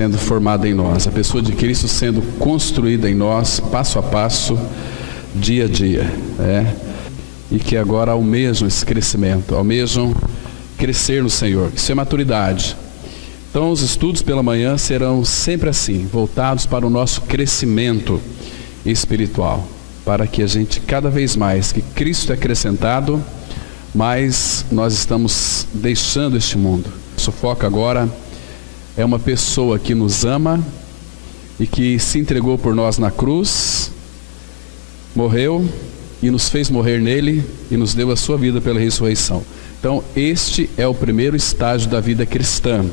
sendo formada em nós, a pessoa de Cristo sendo construída em nós, passo a passo, dia a dia, e que agora almejam esse crescimento, almejam crescer no Senhor. Isso é maturidade. Então os estudos pela manhã serão sempre assim, voltados para o nosso crescimento espiritual, para que a gente cada vez mais, que Cristo é acrescentado, mais nós estamos deixando este mundo. Nosso foco agora é uma pessoa que nos ama e que se entregou por nós na cruz, morreu e nos fez morrer nele e nos deu a sua vida pela ressurreição. Então este é o primeiro estágio da vida cristã,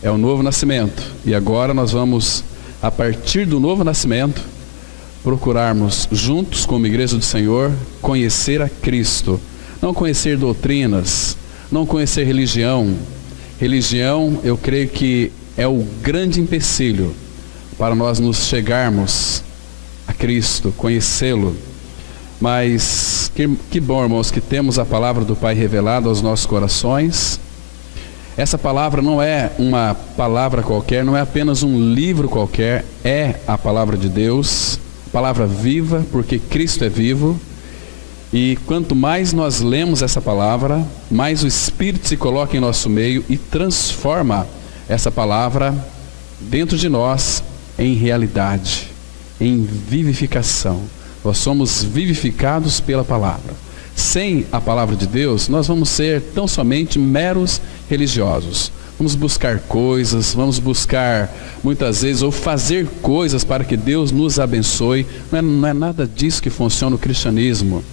é o novo nascimento. E agora nós vamos, a partir do novo nascimento, procurarmos juntos como igreja do Senhor conhecer a Cristo, não conhecer doutrinas, não conhecer religião. Religião, eu creio que é o grande empecilho para nós nos chegarmos a Cristo, conhecê-lo. Mas que bom, irmãos, que temos a palavra do Pai revelada aos nossos corações. Essa palavra não é uma palavra qualquer, não é apenas um livro qualquer, é a palavra de Deus, palavra viva, porque Cristo é vivo. E quanto mais nós lemos essa palavra, mais o Espírito se coloca em nosso meio e transforma essa palavra dentro de nós em realidade, em vivificação. Nós somos vivificados pela palavra. Sem a palavra de Deus, nós vamos ser tão somente meros religiosos. Vamos buscar coisas, vamos buscar muitas vezes, ou fazer coisas para que Deus nos abençoe. Não é nada disso que funciona o cristianismo.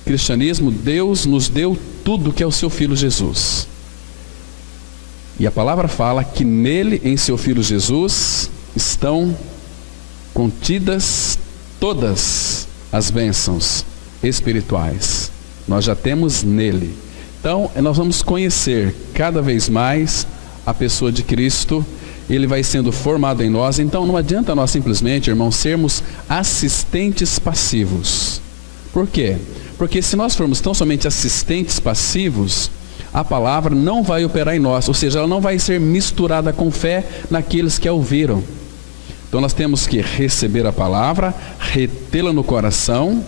O cristianismo, Deus nos deu tudo que é o seu Filho Jesus. E a palavra fala que nele, em seu Filho Jesus, estão contidas todas as bênçãos espirituais. Nós já temos nele. Então, nós vamos conhecer cada vez mais a pessoa de Cristo. Ele vai sendo formado em nós. Então, não adianta nós simplesmente, irmãos, sermos assistentes passivos. Por quê? Porque se nós formos tão somente assistentes passivos, a palavra não vai operar em nós, ou seja, ela não vai ser misturada com fé naqueles que a ouviram. Então nós temos que receber a palavra, retê-la no coração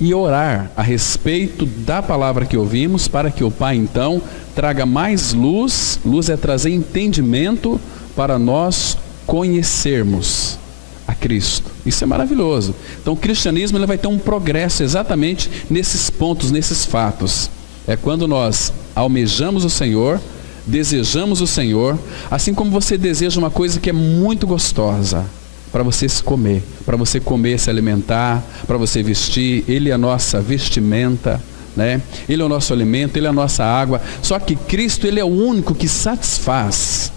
e orar a respeito da palavra que ouvimos, para que o Pai então traga mais luz. Luz é trazer entendimento para nós conhecermos a Cristo. Isso é maravilhoso. Então o cristianismo ele vai ter um progresso exatamente nesses pontos, nesses fatos. É quando nós almejamos o Senhor, desejamos o Senhor, assim como você deseja uma coisa que é muito gostosa para você se comer, para você comer, se alimentar, para você vestir. Ele é a nossa vestimenta, né? Ele é o nosso alimento, Ele é a nossa água. Só que Cristo, Ele é o único que satisfaz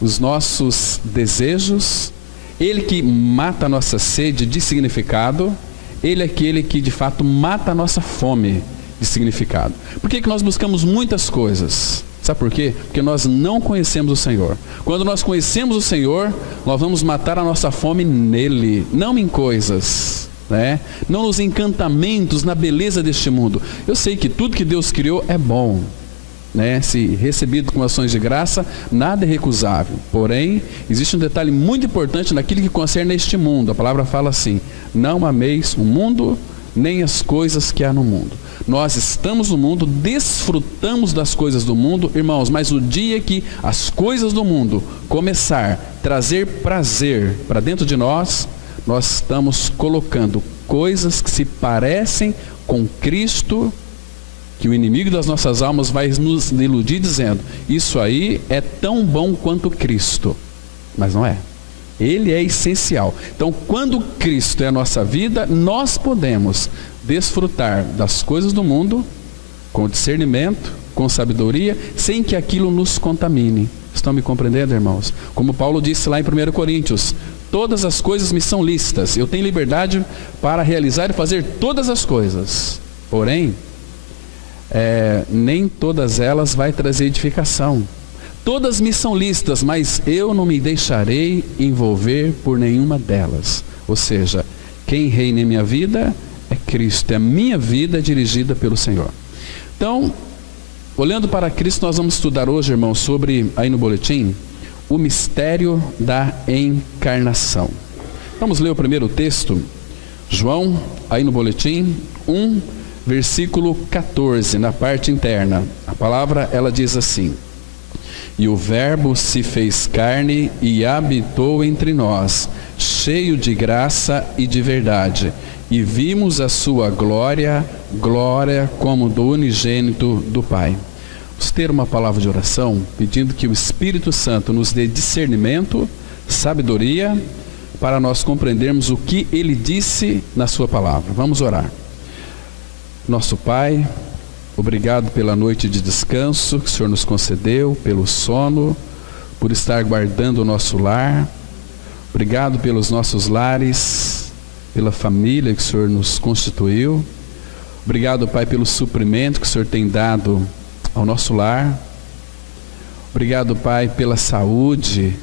os nossos desejos. Ele que mata a nossa sede de significado. Ele é aquele que de fato mata a nossa fome de significado. Por que nós buscamos muitas coisas? Sabe por quê? Porque nós não conhecemos o Senhor. Quando nós conhecemos o Senhor, nós vamos matar a nossa fome nele, não em coisas, né? Não nos encantamentos, na beleza deste mundo. Eu sei que tudo que Deus criou é bom, né? Se recebido com ações de graça, nada é recusável. Porém, existe um detalhe muito importante naquilo que concerne este mundo. A palavra fala assim: não ameis o mundo, nem as coisas que há no mundo. Nós estamos no mundo, desfrutamos das coisas do mundo, irmãos, mas o dia que as coisas do mundo começar a trazer prazer para dentro de nós, nós estamos colocando coisas que se parecem com Cristo, que o inimigo das nossas almas vai nos iludir dizendo: isso aí é tão bom quanto Cristo. Mas não é. Ele é essencial. Então, quando Cristo é a nossa vida, nós podemos desfrutar das coisas do mundo com discernimento, com sabedoria, sem que aquilo nos contamine. Estão me compreendendo, irmãos? Como Paulo disse lá em 1 Coríntios: todas as coisas me são lícitas, eu tenho liberdade para realizar e fazer todas as coisas, porém nem todas elas vai trazer edificação. Todas me são lícitas, mas eu não me deixarei envolver por nenhuma delas. Ou seja, quem reina em minha vida é Cristo, é a minha vida dirigida pelo Senhor. Então, olhando para Cristo, nós vamos estudar hoje, irmãos, sobre, aí no boletim, o mistério da encarnação. Vamos ler o primeiro texto, João, aí no boletim, 1, versículo 14, na parte interna. A palavra, ela diz assim: E o Verbo se fez carne e habitou entre nós, cheio de graça e de verdade, e vimos a sua glória, glória como do unigênito do Pai. Vamos ter uma palavra de oração, pedindo que o Espírito Santo nos dê discernimento, sabedoria, para nós compreendermos o que Ele disse na sua palavra. Vamos orar. Nosso Pai, obrigado pela noite de descanso que o Senhor nos concedeu, pelo sono, por estar guardando o nosso lar. Obrigado pelos nossos lares, pela família que o Senhor nos constituiu. Obrigado, Pai, pelo suprimento que o Senhor tem dado ao nosso lar. Obrigado, Pai, pela saúde.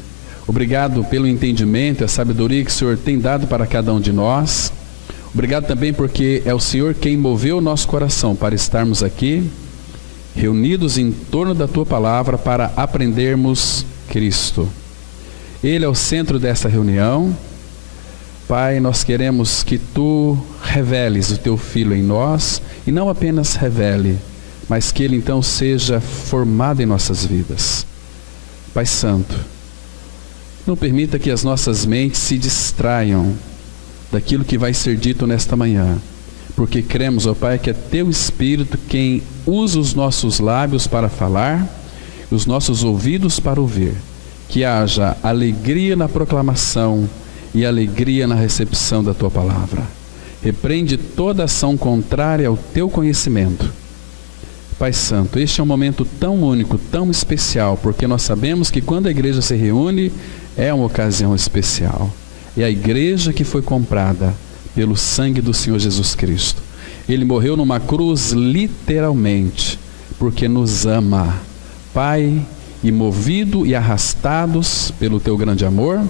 Obrigado pelo entendimento e a sabedoria que o Senhor tem dado para cada um de nós. Obrigado também porque é o Senhor quem moveu o nosso coração para estarmos aqui, reunidos em torno da Tua Palavra para aprendermos Cristo. Ele é o centro dessa reunião. Pai, nós queremos que Tu reveles o Teu Filho em nós, e não apenas revele, mas que Ele então seja formado em nossas vidas. Pai Santo, não permita que as nossas mentes se distraiam daquilo que vai ser dito nesta manhã, porque cremos, ó Pai, que é Teu Espírito quem usa os nossos lábios para falar, os nossos ouvidos para ouvir. Que haja alegria na proclamação e alegria na recepção da Tua palavra. Repreende toda ação contrária ao Teu conhecimento. Pai Santo, este é um momento tão único, tão especial, porque nós sabemos que quando a igreja se reúne, é uma ocasião especial. É a igreja que foi comprada pelo sangue do Senhor Jesus Cristo. Ele morreu numa cruz literalmente, porque nos ama. Pai, e movido e arrastados pelo Teu grande amor,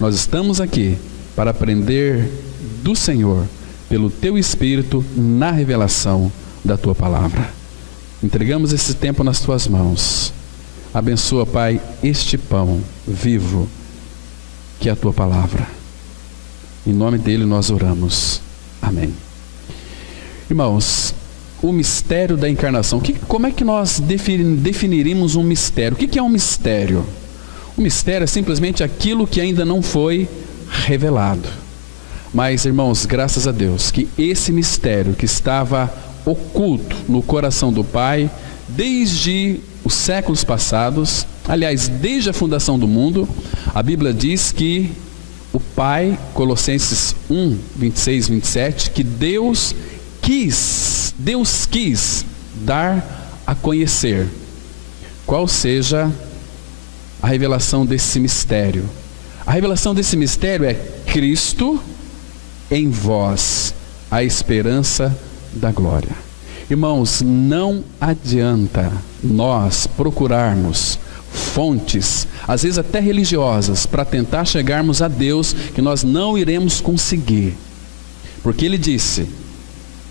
nós estamos aqui para aprender do Senhor, pelo Teu Espírito, na revelação da Tua palavra. Entregamos esse tempo nas Tuas mãos. Abençoa, Pai, este pão vivo, que é a Tua palavra. Em nome dele nós oramos. Amém. Irmãos, o mistério da encarnação. Como é que nós definiríamos um mistério? O que é um mistério? O mistério é simplesmente aquilo que ainda não foi revelado. Mas, irmãos, graças a Deus, que esse mistério que estava oculto no coração do Pai, desde os séculos passados, aliás, desde a fundação do mundo, a Bíblia diz que o Pai, Colossenses 1, 26, 27, que Deus quis dar a conhecer qual seja a revelação desse mistério. A revelação desse mistério é Cristo em vós, a esperança da glória. Irmãos, não adianta nós procurarmos fontes, às vezes até religiosas, para tentar chegarmos a Deus, que nós não iremos conseguir. Porque Ele disse: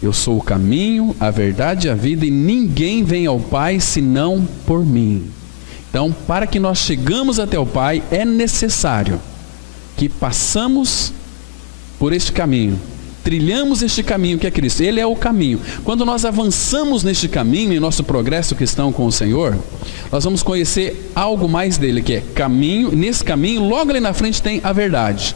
eu sou o caminho, a verdade e a vida, e ninguém vem ao Pai senão por mim. Então, para que nós chegamos até o Pai, é necessário que passamos por este caminho, trilhamos este caminho que é Cristo. Ele é o caminho. Quando nós avançamos neste caminho, em nosso progresso cristão com o Senhor, nós vamos conhecer algo mais dele, que é caminho. Nesse caminho, logo ali na frente tem a verdade.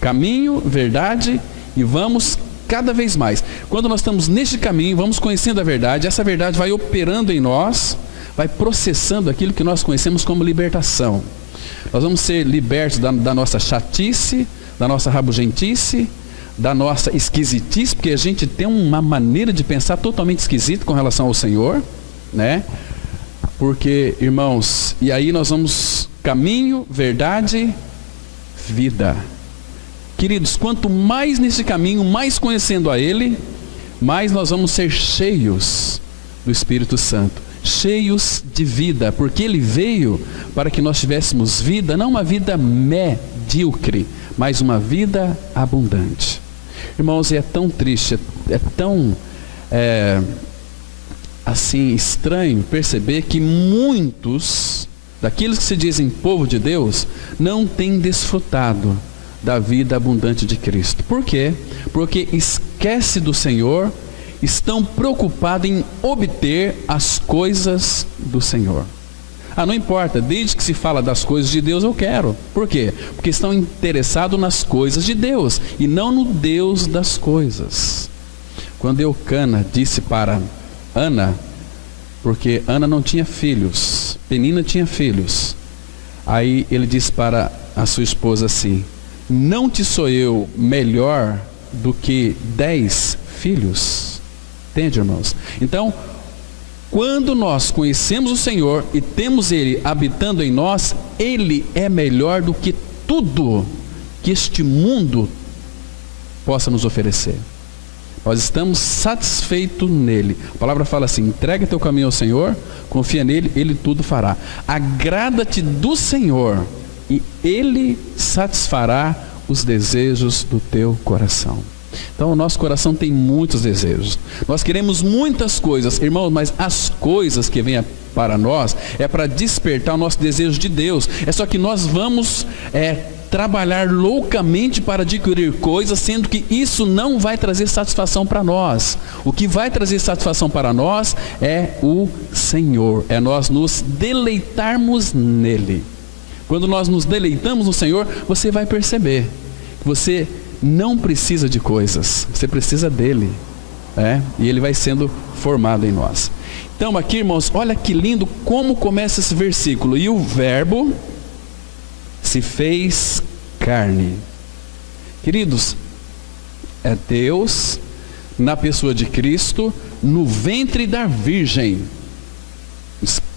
Caminho, verdade, e vamos cada vez mais. Quando nós estamos neste caminho, vamos conhecendo a verdade, essa verdade vai operando em nós, vai processando aquilo que nós conhecemos como libertação. Nós vamos ser libertos da nossa chatice, da nossa rabugentice, da nossa esquisitice, porque a gente tem uma maneira de pensar totalmente esquisita com relação ao Senhor, né? Porque, irmãos, e aí nós vamos caminho, verdade, vida. Queridos, quanto mais nesse caminho, mais conhecendo a Ele, mais nós vamos ser cheios do Espírito Santo, cheios de vida, porque Ele veio para que nós tivéssemos vida, não uma vida medíocre, mas uma vida abundante. Irmãos, é tão triste, é tão assim estranho perceber que muitos daqueles que se dizem povo de Deus, não têm desfrutado da vida abundante de Cristo. Por quê? Porque esquece do Senhor, estão preocupados em obter as coisas do Senhor. Não importa, desde que se fala das coisas de Deus eu quero. Por quê? Porque estão interessados nas coisas de Deus e não no Deus das coisas. Quando Eucana disse para Ana, porque Ana não tinha filhos, Penina tinha filhos, aí ele disse para a sua esposa assim: não te sou eu melhor do que 10 filhos? Entende, irmãos? Então, quando nós conhecemos o Senhor e temos Ele habitando em nós, Ele é melhor do que tudo que este mundo possa nos oferecer. Nós estamos satisfeitos nele. A palavra fala assim: entrega teu caminho ao Senhor, confia nele, Ele tudo fará. Agrada-te do Senhor e Ele satisfará os desejos do teu coração. Então o nosso coração tem muitos desejos, nós queremos muitas coisas, irmãos, mas as coisas que vêm para nós é para despertar o nosso desejo de Deus. É só que nós vamos trabalhar loucamente para adquirir coisas, sendo que isso não vai trazer satisfação para nós. O que vai trazer satisfação para nós é o Senhor, é nós nos deleitarmos nele. Quando nós nos deleitamos no Senhor, você vai perceber que você não precisa de coisas, você precisa dele, e ele vai sendo formado em nós. Então aqui, irmãos, olha que lindo como começa esse versículo: e o verbo se fez carne. Queridos, é Deus na pessoa de Cristo, no ventre da virgem,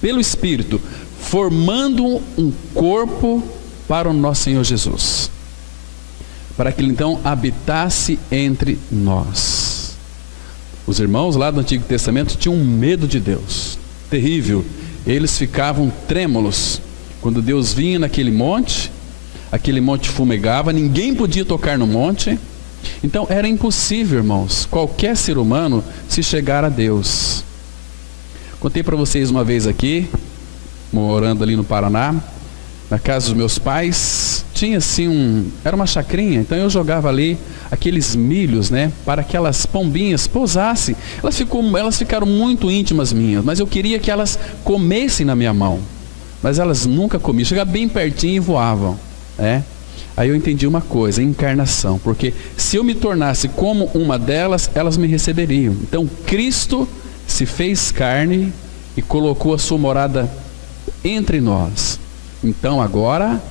pelo Espírito, formando um corpo para o nosso Senhor Jesus, para que Ele então habitasse entre nós. Os irmãos lá do Antigo Testamento tinham medo de Deus, terrível. Eles ficavam trêmulos quando Deus vinha naquele monte, aquele monte fumegava, ninguém podia tocar no monte. Então era impossível, irmãos, qualquer ser humano se chegar a Deus. Contei para vocês uma vez aqui, morando ali no Paraná, na casa dos meus pais, tinha assim era uma chacrinha, então eu jogava ali aqueles milhos, para aquelas pombinhas pousassem. Elas ficaram muito íntimas minhas, mas eu queria que elas comessem na minha mão, mas elas nunca comiam, chegavam bem pertinho e voavam, Aí eu entendi uma coisa: encarnação, porque se eu me tornasse como uma delas, elas me receberiam. Então Cristo se fez carne e colocou a sua morada entre nós. Então agora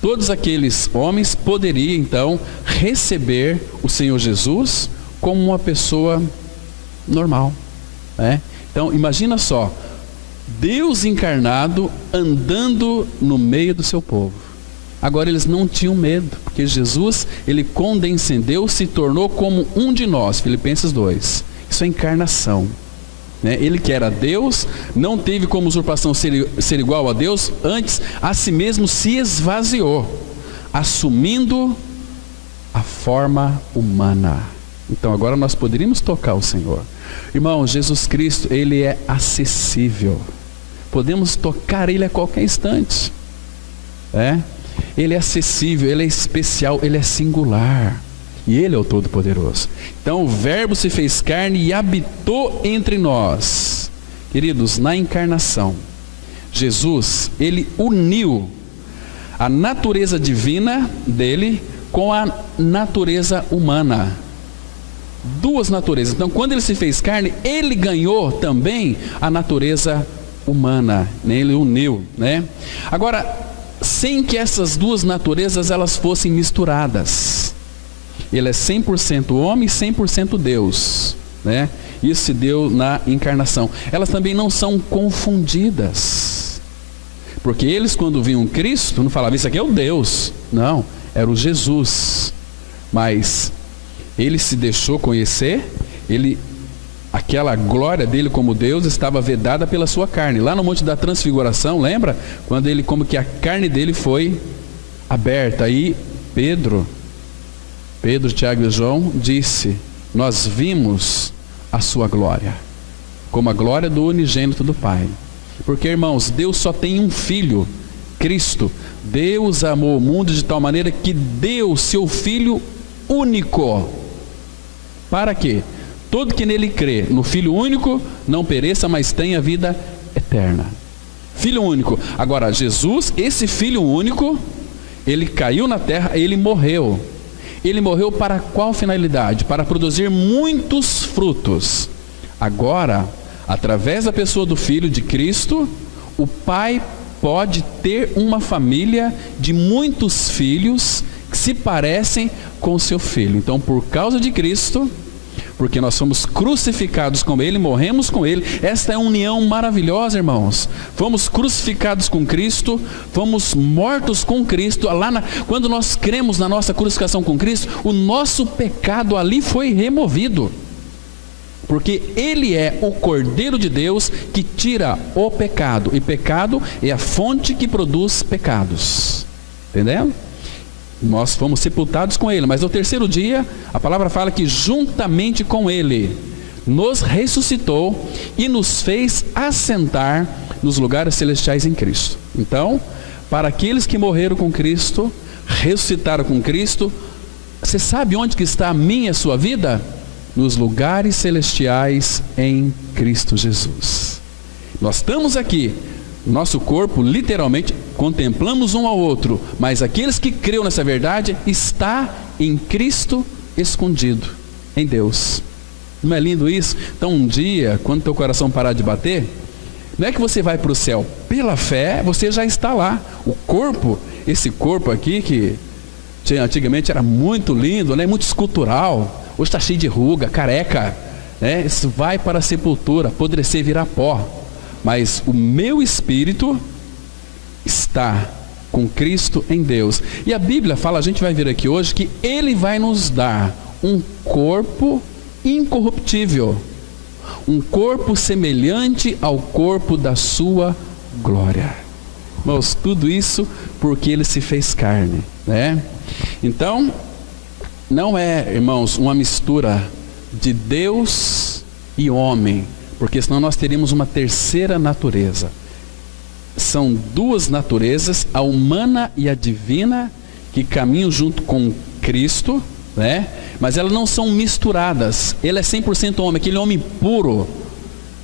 todos aqueles homens poderiam então receber o Senhor Jesus como uma pessoa normal, Então imagina só, Deus encarnado andando no meio do seu povo. Agora eles não tinham medo, porque Jesus, Ele condescendeu, se tornou como um de nós. Filipenses 2, isso é encarnação. Ele que era Deus, não teve como usurpação ser igual a Deus, antes a si mesmo se esvaziou, assumindo a forma humana. Então agora nós poderíamos tocar o Senhor. Irmão, Jesus Cristo, Ele é acessível, podemos tocar Ele a qualquer instante, Ele é acessível, Ele é especial, Ele é singular, e Ele é o Todo-Poderoso. Então o Verbo se fez carne e habitou entre nós. Queridos, na encarnação, Jesus, Ele uniu a natureza divina dele com a natureza humana. Duas naturezas. Então quando Ele se fez carne, Ele ganhou também a natureza humana, Ele uniu, Agora, sem que essas duas naturezas elas fossem misturadas. Ele é 100% homem e 100% Deus, Isso se deu na encarnação. Elas também não são confundidas, porque eles, quando viam Cristo, não falavam: isso aqui é o Deus. Não, era o Jesus. Mas Ele se deixou conhecer, aquela glória dele como Deus estava vedada pela sua carne. Lá no Monte da Transfiguração, lembra? Quando ele, como que a carne dele foi aberta. Aí Pedro, Tiago e João disse: nós vimos a sua glória, como a glória do unigênito do Pai. Porque, irmãos, Deus só tem um Filho, Cristo. Deus amou o mundo de tal maneira que deu seu Filho único. Para quê? Todo que nele crê, no Filho único, não pereça, mas tenha vida eterna. Filho único. Agora, Jesus, esse Filho único, ele caiu na terra, ele morreu. Ele morreu para qual finalidade? Para produzir muitos frutos. Agora, através da pessoa do Filho de Cristo, o Pai pode ter uma família de muitos filhos que se parecem com o seu Filho. Então, por causa de Cristo, porque nós somos crucificados com Ele, morremos com Ele, esta é uma união maravilhosa, irmãos. Fomos crucificados com Cristo, fomos mortos com Cristo. Quando nós cremos na nossa crucificação com Cristo, o nosso pecado ali foi removido. Porque Ele é o Cordeiro de Deus que tira o pecado. E pecado é a fonte que produz pecados. Entendendo? Nós fomos sepultados com Ele. Mas no terceiro dia, a palavra fala que juntamente com Ele nos ressuscitou e nos fez assentar nos lugares celestiais em Cristo. Então, para aqueles que morreram com Cristo, ressuscitaram com Cristo, você sabe onde que está a minha e a sua vida? Nos lugares celestiais em Cristo Jesus. Nós estamos aqui, nosso corpo literalmente contemplamos um ao outro, mas aqueles que creram nessa verdade está em Cristo escondido, em Deus. Não é lindo isso? Então um dia, quando teu coração parar de bater, não é que você vai para o céu, pela fé você já está lá. O corpo, esse corpo aqui que antigamente era muito lindo, né? Muito escultural, hoje está cheio de ruga, careca, né? Isso vai para a sepultura, apodrecer, virar pó. Mas o meu espírito está com Cristo em Deus. E a Bíblia fala, a gente vai ver aqui hoje, que Ele vai nos dar um corpo incorruptível, um corpo semelhante ao corpo da sua glória. Irmãos, tudo isso porque Ele se fez carne, né? Então, não é, irmãos, uma mistura de Deus e homem, porque senão nós teríamos uma terceira natureza. São duas naturezas, a humana e a divina, que caminham junto com Cristo, né? Mas elas não são misturadas. Ele é 100% homem, aquele homem puro,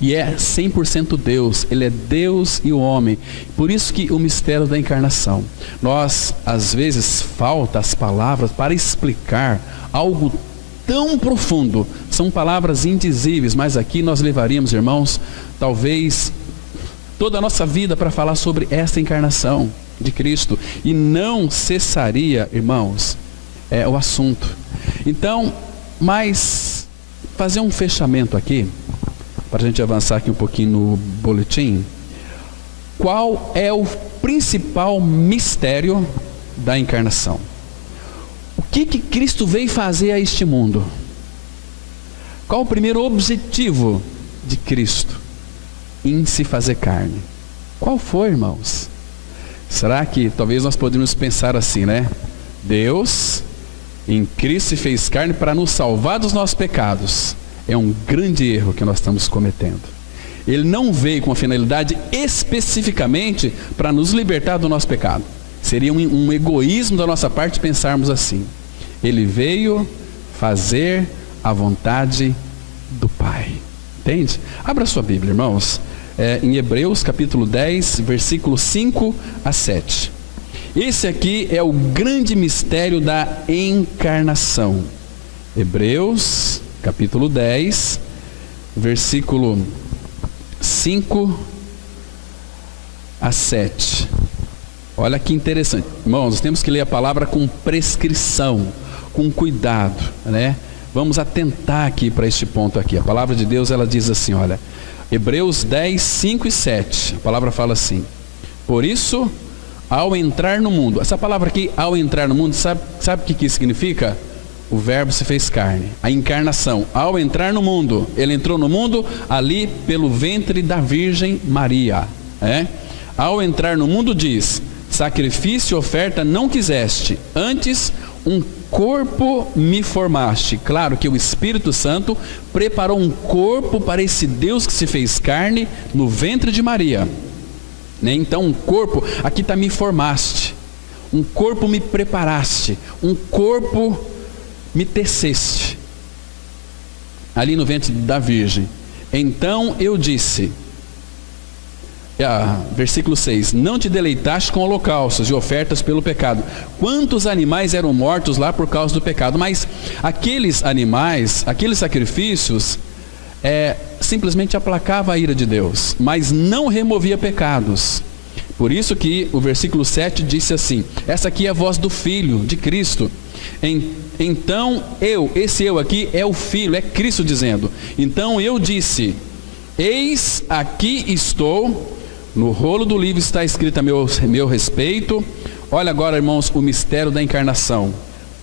e é 100% Deus. Ele é Deus e o homem. Por isso que o mistério da encarnação, nós às vezes falta as palavras para explicar algo tão profundo. São palavras indizíveis, mas aqui nós levaríamos, irmãos, talvez toda a nossa vida para falar sobre esta encarnação de Cristo, e não cessaria, irmãos, o assunto. Então, mas fazer um fechamento aqui, para a gente avançar aqui um pouquinho no boletim. Qual é o principal mistério da encarnação? O que Cristo veio fazer a este mundo? Qual o primeiro objetivo de Cristo em se fazer carne? Qual foi, irmãos? Será que talvez nós poderíamos pensar assim, né? Deus em Cristo se fez carne para nos salvar dos nossos pecados. É um grande erro que nós estamos cometendo. Ele não veio com a finalidade especificamente para nos libertar do nosso pecado. Seria um egoísmo da nossa parte pensarmos assim. Ele veio fazer a vontade do Pai. Entende? Abra sua Bíblia, irmãos. Em Hebreus capítulo 10, versículo 5 a 7. Esse aqui é o grande mistério da encarnação. Hebreus capítulo 10, versículo 5 a 7. Olha que interessante. Irmãos, nós temos que ler a palavra com prescrição, com cuidado, né? Vamos atentar aqui para este ponto aqui. A palavra de Deus, ela diz assim, olha, Hebreus 10, 5 e 7. A palavra fala assim: por isso, ao entrar no mundo, essa palavra aqui, ao entrar no mundo, sabe o que significa? O verbo se fez carne, a encarnação. Ao entrar no mundo, ele entrou no mundo ali pelo ventre da Virgem Maria. Ao entrar no mundo diz: sacrifício e oferta não quiseste, antes um corpo me formaste. Claro que o Espírito Santo preparou um corpo para esse Deus que se fez carne no ventre de Maria. né? Então um corpo, aqui está me formaste, um corpo me preparaste, um corpo me teceste, ali no ventre da Virgem. Então eu disse, versículo 6, não te deleitaste com holocaustos e ofertas pelo pecado. Quantos animais eram mortos lá por causa do pecado? Mas aqueles animais, aqueles sacrifícios, simplesmente aplacava a ira de Deus, mas não removia pecados. Por isso que o versículo 7 disse assim, essa aqui é a voz do Filho de Cristo. Então esse eu aqui é o Filho, é Cristo dizendo. Então eu disse, eis aqui estou, no rolo do livro está escrito a meu respeito. Olha agora, irmãos, o mistério da encarnação,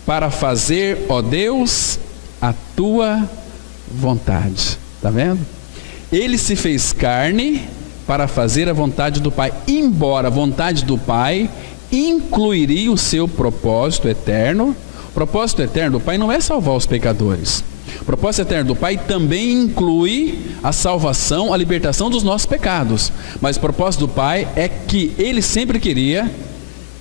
para fazer, ó Deus, a tua vontade. Está vendo? Ele se fez carne para fazer a vontade do Pai, embora a vontade do Pai incluiria o seu propósito eterno. O propósito eterno do Pai não é salvar os pecadores. O propósito eterno do Pai também inclui a salvação, a libertação dos nossos pecados. Mas o propósito do Pai é que Ele sempre queria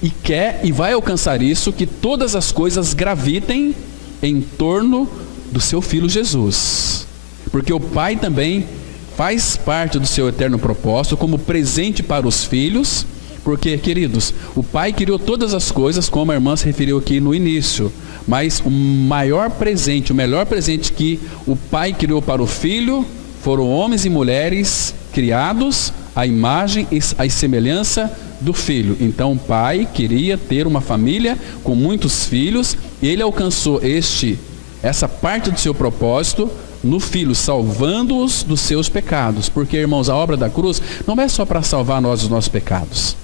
e quer e vai alcançar isso, que todas as coisas gravitem em torno do seu Filho Jesus. Porque o Pai também faz parte do seu eterno propósito como presente para os filhos. Porque, queridos, o Pai criou todas as coisas, como a irmã se referiu aqui no início. Mas o maior presente, o melhor presente que o Pai criou para o Filho, foram homens e mulheres criados à imagem e à semelhança do Filho. Então o Pai queria ter uma família com muitos filhos, e Ele alcançou essa parte do seu propósito no Filho, salvando-os dos seus pecados. Porque, irmãos, a obra da cruz não é só para salvar nós dos nossos pecados.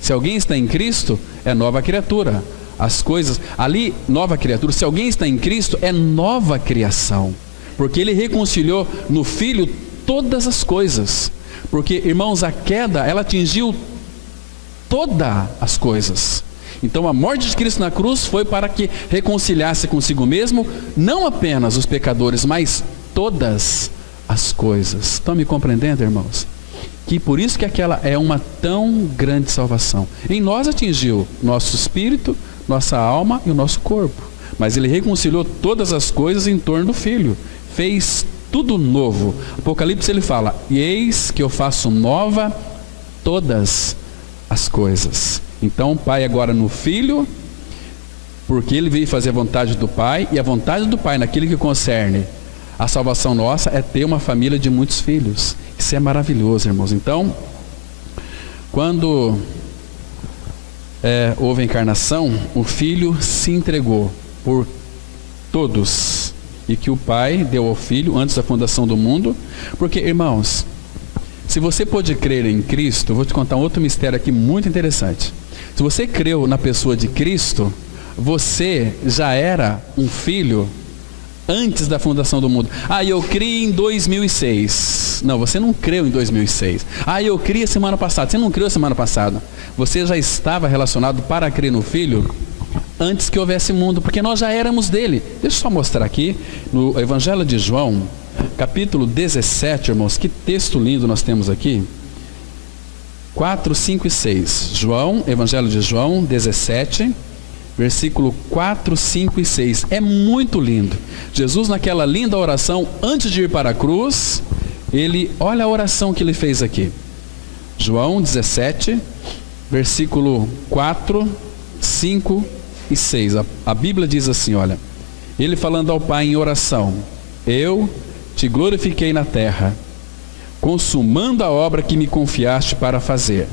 Se alguém está em Cristo, é nova criatura. As coisas, ali, nova criatura, se alguém está em Cristo, é nova criação. Porque Ele reconciliou no Filho todas as coisas. Porque, irmãos, a queda, ela atingiu todas as coisas. Então a morte de Cristo na cruz foi para que reconciliasse consigo mesmo, não apenas os pecadores, mas todas as coisas. Estão me compreendendo, irmãos? Que por isso que aquela é uma tão grande salvação. Em nós atingiu nosso espírito, nossa alma e o nosso corpo. Mas Ele reconciliou todas as coisas em torno do Filho. Fez tudo novo. Apocalipse Ele fala, e eis que eu faço nova todas as coisas. Então o Pai agora no Filho, porque Ele veio fazer a vontade do Pai, e a vontade do Pai naquilo que concerne a salvação nossa é ter uma família de muitos filhos. Isso é maravilhoso, irmãos. Então, quando houve a encarnação, o Filho se entregou por todos, e que o Pai deu ao Filho antes da fundação do mundo. Porque, irmãos, se você pode crer em Cristo, eu vou te contar um outro mistério aqui muito interessante. Se você creu na pessoa de Cristo, você já era um filho antes da fundação do mundo. Eu criei em 2006. Não, você não creu em 2006. Eu criei semana passada. Você não criou semana passada. Você já estava relacionado para crer no Filho antes que houvesse mundo, porque nós já éramos dele. Deixa eu só mostrar aqui no Evangelho de João, capítulo 17, irmãos. Que texto lindo nós temos aqui. 4, 5 e 6. João, Evangelho de João 17, versículo 4, 5 e 6. É muito lindo. Jesus, naquela linda oração, antes de ir para a cruz, olha a oração que ele fez aqui. João 17, versículo 4, 5 e 6. A Bíblia diz assim, olha. Ele falando ao Pai em oração: eu te glorifiquei na terra, consumando a obra que me confiaste para fazer.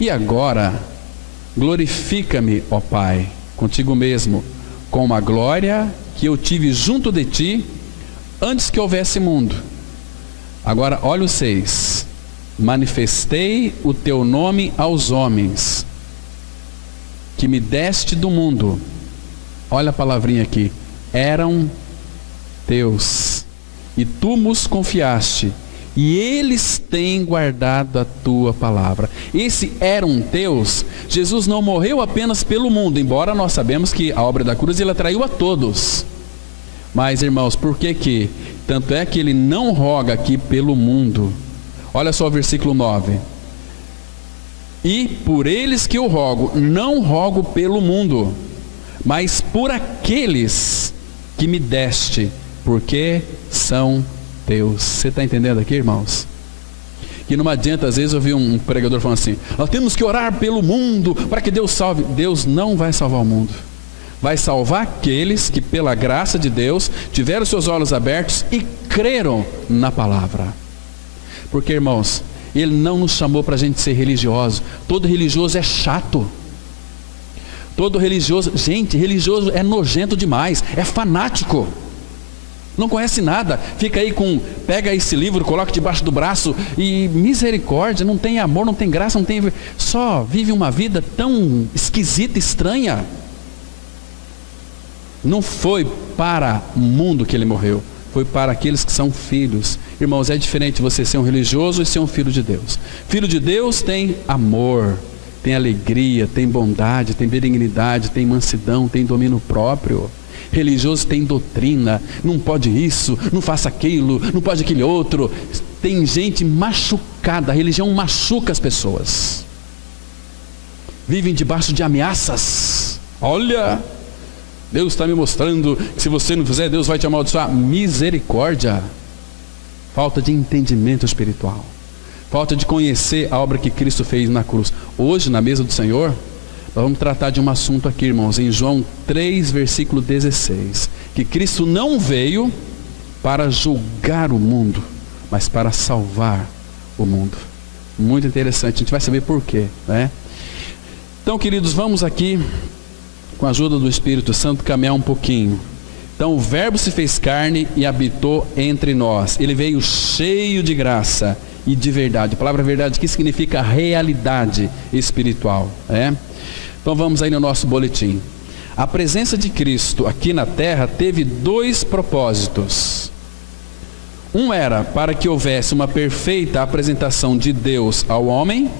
E agora, glorifica-me, ó Pai, contigo mesmo, com a glória que eu tive junto de ti, antes que houvesse mundo. Agora, olha o 6. Manifestei o teu nome aos homens, que me deste do mundo. Olha a palavrinha aqui. Eram teus, e tu nos confiaste, e eles têm guardado a tua palavra. Esse eram teus. Jesus não morreu apenas pelo mundo, embora nós sabemos que a obra da cruz ele atraiu a todos. Mas, irmãos, por que? Tanto é que ele não roga aqui pelo mundo. Olha só o versículo 9. E por eles que eu rogo, não rogo pelo mundo, mas por aqueles que me deste, porque são teus. Você está entendendo aqui, irmãos? Que não adianta, às vezes eu vi um pregador falando assim: nós temos que orar pelo mundo para que Deus salve. Deus não vai salvar o mundo. Vai salvar aqueles que pela graça de Deus tiveram seus olhos abertos e creram na palavra. Porque, irmãos, Ele não nos chamou para a gente ser religioso. Todo religioso é chato. Todo religioso, gente, religioso é nojento demais, é fanático. Não conhece nada, fica aí pega esse livro, coloca debaixo do braço e misericórdia, não tem amor, não tem graça, só vive uma vida tão esquisita, estranha. Não foi para o mundo que Ele morreu, foi para aqueles que são filhos. Irmãos, é diferente você ser um religioso e ser um filho de Deus. Filho de Deus tem amor, tem alegria, tem bondade, tem benignidade, tem mansidão, tem domínio próprio. Religioso tem doutrina, não pode isso, não faça aquilo, não pode aquele outro. Tem gente machucada, a religião machuca as pessoas. Vivem debaixo de ameaças. Olha, Deus está me mostrando que se você não fizer, Deus vai te amaldiçoar. Misericórdia. Falta de entendimento espiritual, falta de conhecer a obra que Cristo fez na cruz. Hoje, na mesa do Senhor, nós vamos tratar de um assunto aqui, irmãos, em João 3, versículo 16, que Cristo não veio para julgar o mundo, mas para salvar o mundo. Muito interessante, a gente vai saber por quê, né? Então, queridos, vamos aqui, com a ajuda do Espírito Santo, caminhar um pouquinho. Então, o Verbo se fez carne e habitou entre nós. Ele veio cheio de graça e de verdade. A palavra verdade aqui significa realidade espiritual, né? Então vamos aí no nosso boletim. A presença de Cristo aqui na terra teve dois propósitos. Um era para que houvesse uma perfeita apresentação de Deus ao homem.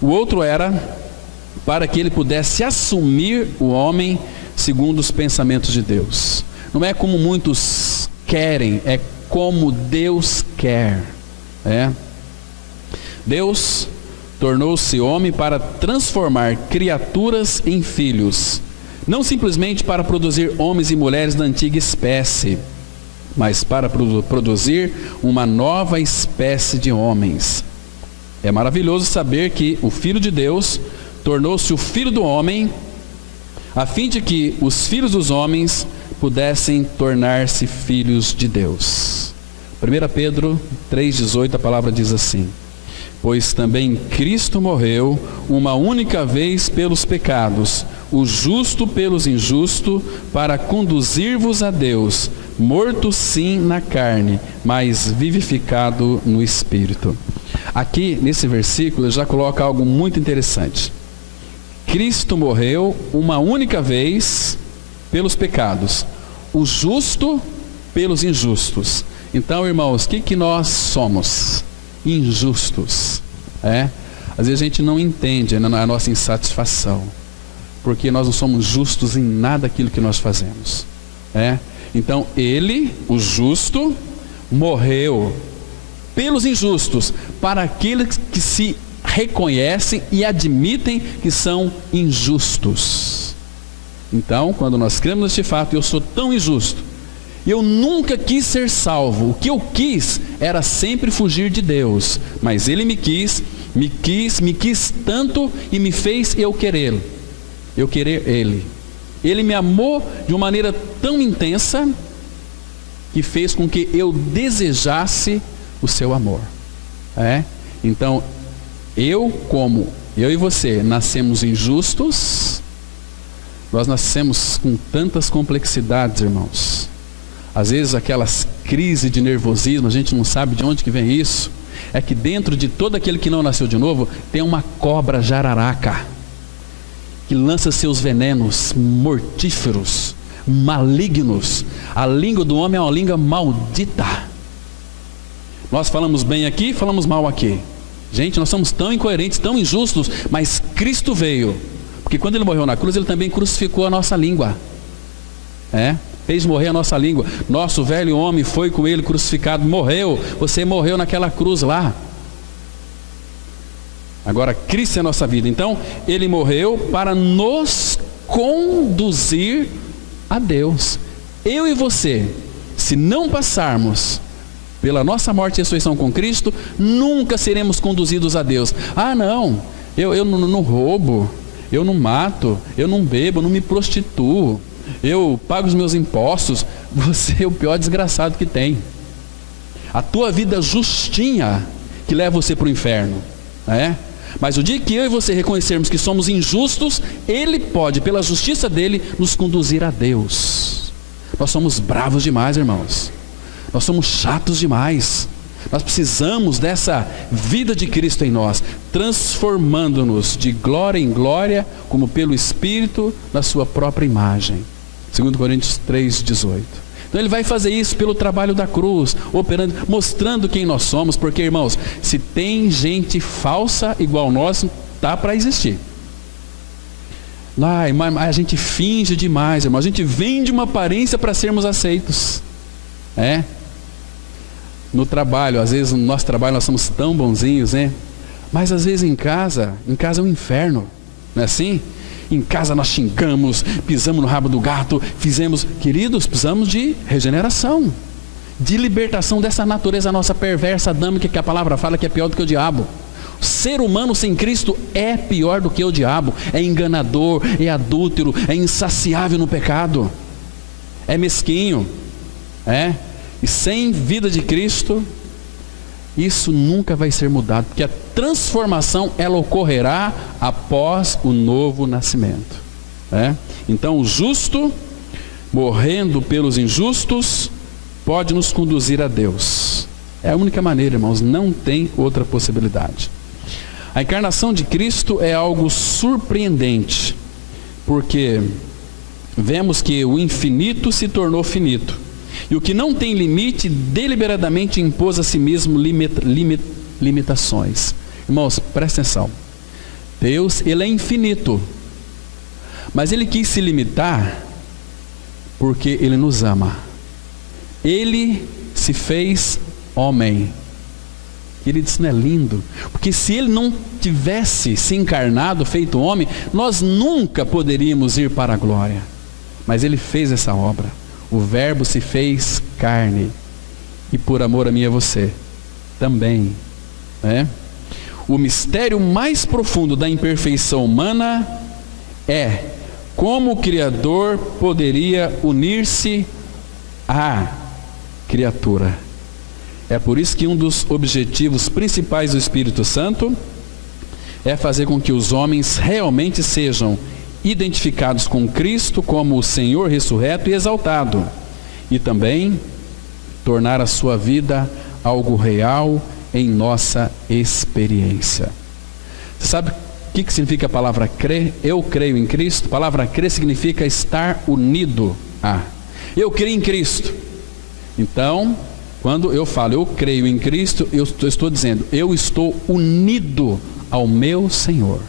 O outro era para que ele pudesse assumir o homem segundo os pensamentos de Deus. Não é como muitos querem, é como Deus quer. Deus tornou-se homem para transformar criaturas em filhos, não simplesmente para produzir homens e mulheres da antiga espécie, mas para produzir uma nova espécie de homens. É maravilhoso saber que o Filho de Deus tornou-se o Filho do homem, a fim de que os filhos dos homens pudessem tornar-se filhos de Deus. 1 Pedro 3,18, a palavra diz assim: pois também Cristo morreu uma única vez pelos pecados, o justo pelos injustos, para conduzir-vos a Deus, morto sim na carne, mas vivificado no Espírito. Aqui nesse versículo já coloca algo muito interessante. Cristo morreu uma única vez pelos pecados, o justo pelos injustos. Então, irmãos, o que nós somos? Injustos. Às vezes a gente não entende a nossa insatisfação, porque nós não somos justos em nada daquilo que nós fazemos. Então Ele, o justo, morreu pelos injustos, para aqueles que se reconhecem e admitem que são injustos. Então, quando nós cremos neste fato, eu sou tão injusto, eu nunca quis ser salvo, o que eu quis era sempre fugir de Deus, mas Ele me quis tanto e me fez eu querer Ele. Ele me amou de uma maneira tão intensa que fez com que eu desejasse o seu amor. Então, eu e você nascemos injustos, nós nascemos com tantas complexidades, irmãos. Às vezes aquelas crises de nervosismo, a gente não sabe de onde que vem isso. É que dentro de todo aquele que não nasceu de novo, tem uma cobra jararaca, que lança seus venenos mortíferos, malignos. A língua do homem é uma língua maldita. Nós falamos bem aqui, falamos mal aqui. Gente, nós somos tão incoerentes, tão injustos, mas Cristo veio, porque quando Ele morreu na cruz, Ele também crucificou a nossa língua. Fez morrer a nossa língua. Nosso velho homem foi com Ele crucificado, morreu. Você morreu naquela cruz lá. Agora Cristo é a nossa vida. Então, Ele morreu para nos conduzir a Deus. Eu e você, se não passarmos pela nossa morte e ressurreição com Cristo, nunca seremos conduzidos a Deus. Ah, não, eu não roubo, eu não mato, eu não bebo, eu não me prostituo, eu pago os meus impostos. Você é o pior desgraçado que tem. A tua vida justinha que leva você para o inferno, né? Mas o dia que eu e você reconhecermos que somos injustos, Ele pode, pela justiça dEle, nos conduzir a Deus. Nós somos bravos demais, irmãos. Nós somos chatos demais. Nós precisamos dessa vida de Cristo em nós, transformando-nos de glória em glória, como pelo Espírito, na sua própria imagem. 2 Coríntios 3,18. Então Ele vai fazer isso pelo trabalho da cruz, operando, mostrando quem nós somos, porque, irmãos, se tem gente falsa igual nós, tá para existir. Lá, a gente finge demais, irmão. A gente vende uma aparência para sermos aceitos. No trabalho, às vezes no nosso trabalho nós somos tão bonzinhos, né? Mas às vezes em casa é um inferno, não é assim? Em casa nós xingamos, pisamos no rabo do gato, queridos, precisamos de regeneração, de libertação dessa natureza nossa perversa, adâmica, que a palavra fala que é pior do que o diabo. O ser humano sem Cristo é pior do que o diabo, é enganador, é adúltero, é insaciável no pecado, é mesquinho, e sem vida de Cristo, isso nunca vai ser mudado, porque a transformação ela ocorrerá após o novo nascimento. Então o justo, morrendo pelos injustos, pode nos conduzir a Deus. É a única maneira, irmãos, não tem outra possibilidade. A encarnação de Cristo é algo surpreendente, porque vemos que o infinito se tornou finito, e o que não tem limite, deliberadamente impôs a si mesmo limitações. Irmãos, presta atenção. Deus, Ele é infinito, mas Ele quis se limitar porque Ele nos ama. Ele se fez homem. Ele disse, não é lindo? Porque se Ele não tivesse se encarnado, feito homem, nós nunca poderíamos ir para a glória. Mas Ele fez essa obra. O Verbo se fez carne, e por amor a mim e a você também, O mistério mais profundo da imperfeição humana é como o Criador poderia unir-se à criatura. É por isso que um dos objetivos principais do Espírito Santo é fazer com que os homens realmente sejam identificados com Cristo como o Senhor ressurreto e exaltado, e também tornar a sua vida algo real em nossa experiência. Você sabe o que significa a palavra crer? Eu creio em Cristo. A palavra crer significa estar unido a. Eu creio em Cristo. Então, quando eu falo eu creio em Cristo, eu estou dizendo, eu estou unido ao meu Senhor.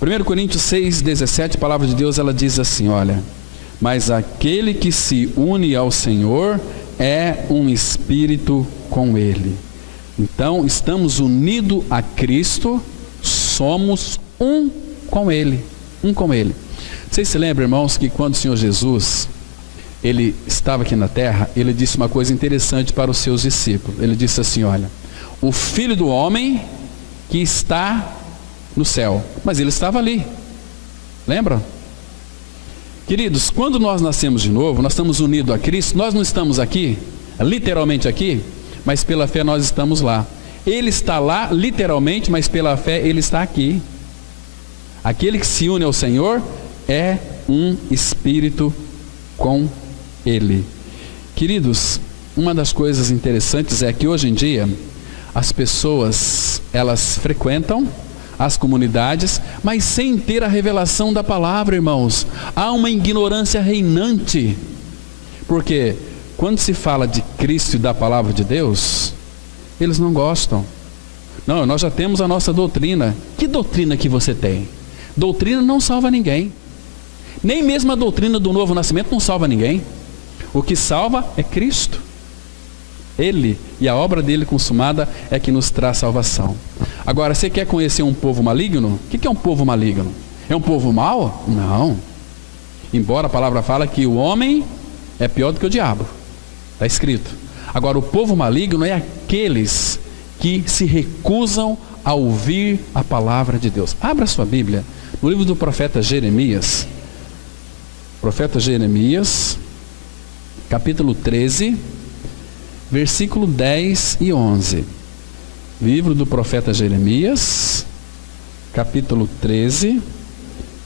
1 Coríntios 6,17, a palavra de Deus, ela diz assim, olha, mas aquele que se une ao Senhor é um espírito com Ele. Então, estamos unidos a Cristo, somos um com Ele, Vocês se lembram, irmãos, que quando o Senhor Jesus, Ele estava aqui na terra, Ele disse uma coisa interessante para os seus discípulos. Ele disse assim, olha, o Filho do Homem que está no céu, mas Ele estava ali, lembra? Queridos, quando nós nascemos de novo, nós estamos unidos a Cristo, nós não estamos aqui, literalmente aqui, mas pela fé nós estamos lá. Ele está lá, literalmente, mas pela fé Ele está aqui. Aquele que se une ao Senhor é um espírito com Ele. Queridos, uma das coisas interessantes é que hoje em dia, as pessoas, elas frequentam as comunidades, mas sem ter a revelação da palavra, irmãos. Há uma ignorância reinante, porque quando se fala de Cristo e da palavra de Deus, eles não gostam. Não, nós já temos a nossa doutrina. Que doutrina que você tem? Doutrina não salva ninguém. Nem mesmo a doutrina do novo nascimento não salva ninguém. O que salva é Cristo. Ele e a obra dele consumada é que nos traz salvação. Agora, você quer conhecer um povo maligno? O que é um povo maligno? É um povo mau? Não. Embora a palavra fala que o homem é pior do que o diabo. Está escrito. Agora, o povo maligno é aqueles que se recusam a ouvir a palavra de Deus. Abra sua Bíblia no livro do profeta Jeremias. Profeta Jeremias, capítulo 13, versículo 10 e 11. Livro do profeta Jeremias, capítulo 13,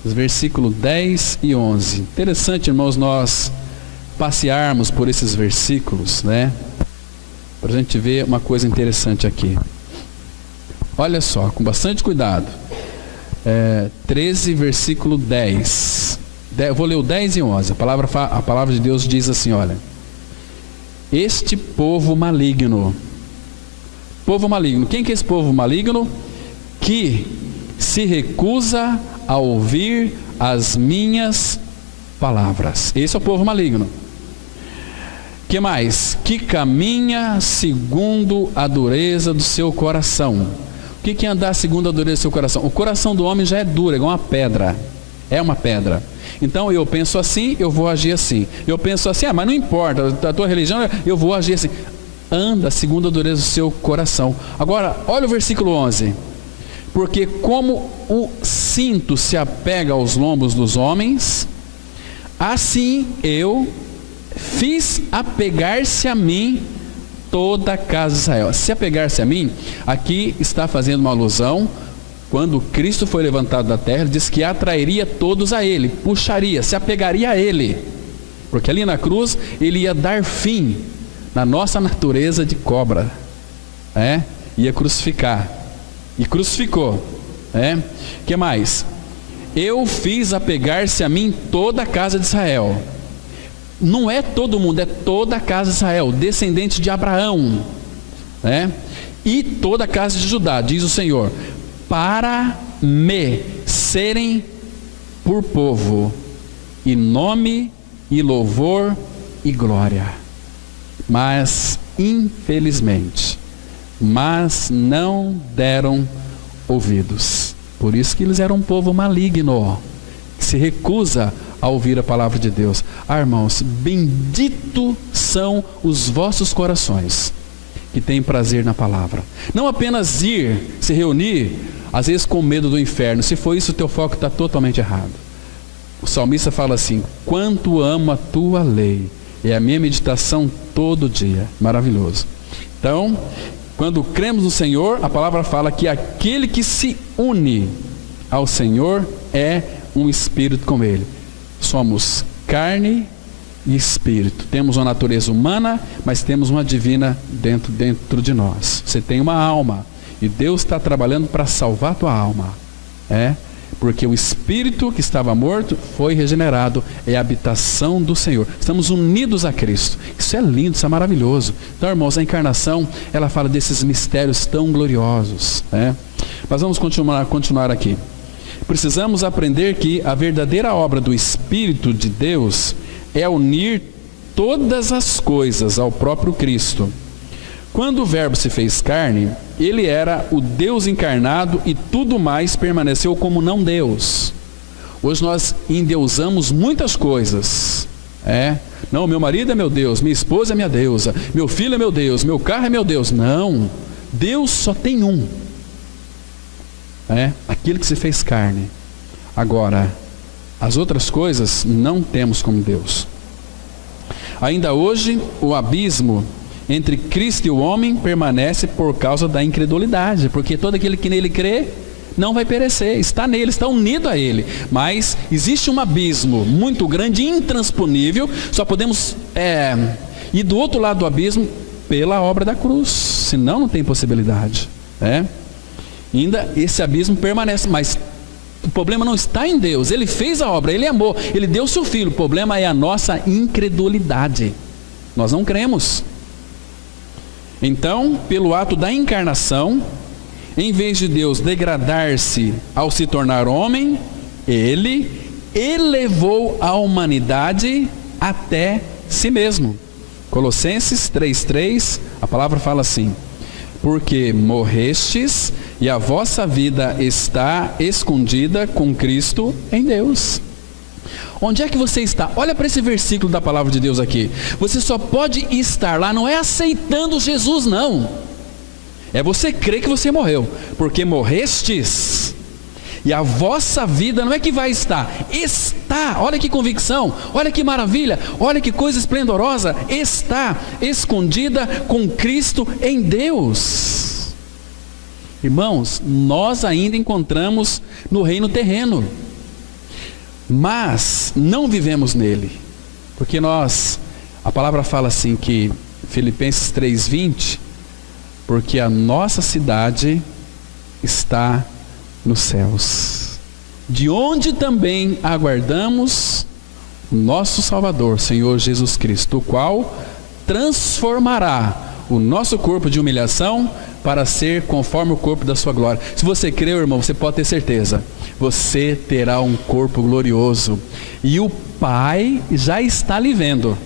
versículo 10 e 11. Interessante, irmãos, nós passearmos por esses versículos, né? Para a gente ver uma coisa interessante aqui. Olha só, com bastante cuidado. 13, versículo 10. Eu vou ler o 10 e 11. A palavra de Deus diz assim, olha. Este povo maligno. Povo maligno. Quem que é esse povo maligno? Que se recusa a ouvir as minhas palavras. Esse é o povo maligno. Que mais? Que caminha segundo a dureza do seu coração. O que é andar segundo a dureza do seu coração? O coração do homem já é duro, é igual uma pedra. É uma pedra. Então eu penso assim, eu vou agir assim. Eu penso assim, mas não importa, a tua religião, eu vou agir assim. Anda segundo a dureza do seu coração. Agora, olha o versículo 11. Porque como o cinto se apega aos lombos dos homens, assim eu fiz apegar-se a mim toda a casa de Israel. Se apegar-se a mim, aqui está fazendo uma alusão. Quando Cristo foi levantado da terra, diz que atrairia todos a Ele, puxaria, se apegaria a Ele, porque ali na cruz Ele ia dar fim na nossa natureza de cobra, ia crucificar, e crucificou. Que mais? Eu fiz apegar-se a mim toda a casa de Israel. Não é todo mundo, é toda a casa de Israel, descendente de Abraão, e toda a casa de Judá, diz o Senhor, para me serem por povo, e nome, e louvor, e glória. Mas, infelizmente, não deram ouvidos. Por isso que eles eram um povo maligno, que se recusa a ouvir a palavra de Deus. Irmãos, bendito são os vossos corações, que têm prazer na palavra. Não apenas ir, se reunir, às vezes com medo do inferno. Se for isso, o teu foco está totalmente errado. O salmista fala assim: quanto amo a tua lei, é a minha meditação todo dia. Maravilhoso. Então, quando cremos no Senhor, a palavra fala que aquele que se une ao Senhor é um espírito com Ele. Somos carne e espírito. Temos uma natureza humana, mas temos uma divina dentro de nós. Você tem uma alma, e Deus está trabalhando para salvar a tua alma. Porque o espírito que estava morto foi regenerado, é a habitação do Senhor. Estamos unidos a Cristo. Isso é lindo, isso é maravilhoso. Então, irmãos, a encarnação, ela fala desses mistérios tão gloriosos. Mas vamos continuar aqui. Precisamos aprender que a verdadeira obra do Espírito de Deus é unir todas as coisas ao próprio Cristo. Quando o Verbo se fez carne, ele era o Deus encarnado e tudo mais permaneceu como não Deus. Hoje nós endeusamos muitas coisas. Não, meu marido é meu Deus, minha esposa é minha deusa, meu filho é meu Deus, meu carro é meu Deus. Não, Deus só tem um. Aquele que se fez carne. Agora, as outras coisas não temos como Deus. Ainda hoje, o abismo entre Cristo e o homem permanece por causa da incredulidade, porque todo aquele que nele crê não vai perecer, está nele, está unido a ele. Mas existe um abismo muito grande, intransponível. Só podemos ir do outro lado do abismo pela obra da cruz, senão não tem possibilidade. Ainda esse abismo permanece, mas o problema não está em Deus. Ele fez a obra, Ele amou, Ele deu o seu Filho. O problema é a nossa incredulidade. Nós não cremos. Então, pelo ato da encarnação, em vez de Deus degradar-se ao se tornar homem, Ele elevou a humanidade até si mesmo. Colossenses 3:3, a palavra fala assim: porque morrestes e a vossa vida está escondida com Cristo em Deus. Onde é que você está? Olha para esse versículo da palavra de Deus aqui. Você só pode estar lá, não é aceitando Jesus, não. É você crer que você morreu, porque morrestes. E a vossa vida não é que vai estar, está, olha que convicção, olha que maravilha, olha que coisa esplendorosa, está escondida com Cristo em Deus. Irmãos, nós ainda encontramos no reino terreno, mas não vivemos nele, porque a palavra fala assim que, Filipenses 3:20, porque a nossa cidade está nos céus, de onde também aguardamos o nosso Salvador, Senhor Jesus Cristo, o qual transformará o nosso corpo de humilhação para ser conforme o corpo da sua glória. Se você crê, irmão, você pode ter certeza, você terá um corpo glorioso, e o Pai já está lhe vendo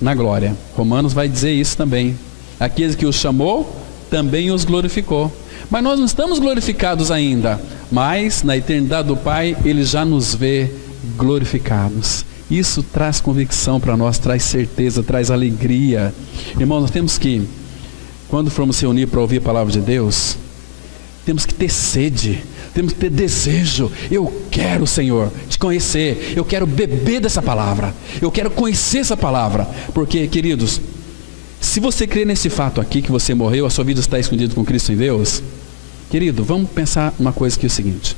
na glória. Romanos vai dizer isso também. Aqueles que os chamou, também os glorificou. Mas nós não estamos glorificados ainda, mas na eternidade do Pai, Ele já nos vê glorificados. Isso traz convicção para nós, traz certeza, traz alegria. Irmãos, nós temos que, quando formos se reunir para ouvir a palavra de Deus, temos que ter sede, temos que ter desejo. Eu quero, Senhor, te conhecer, eu quero beber dessa palavra, eu quero conhecer essa palavra, porque, queridos, se você crê nesse fato aqui, que você morreu, a sua vida está escondida com Cristo em Deus, querido, vamos pensar uma coisa que é o seguinte: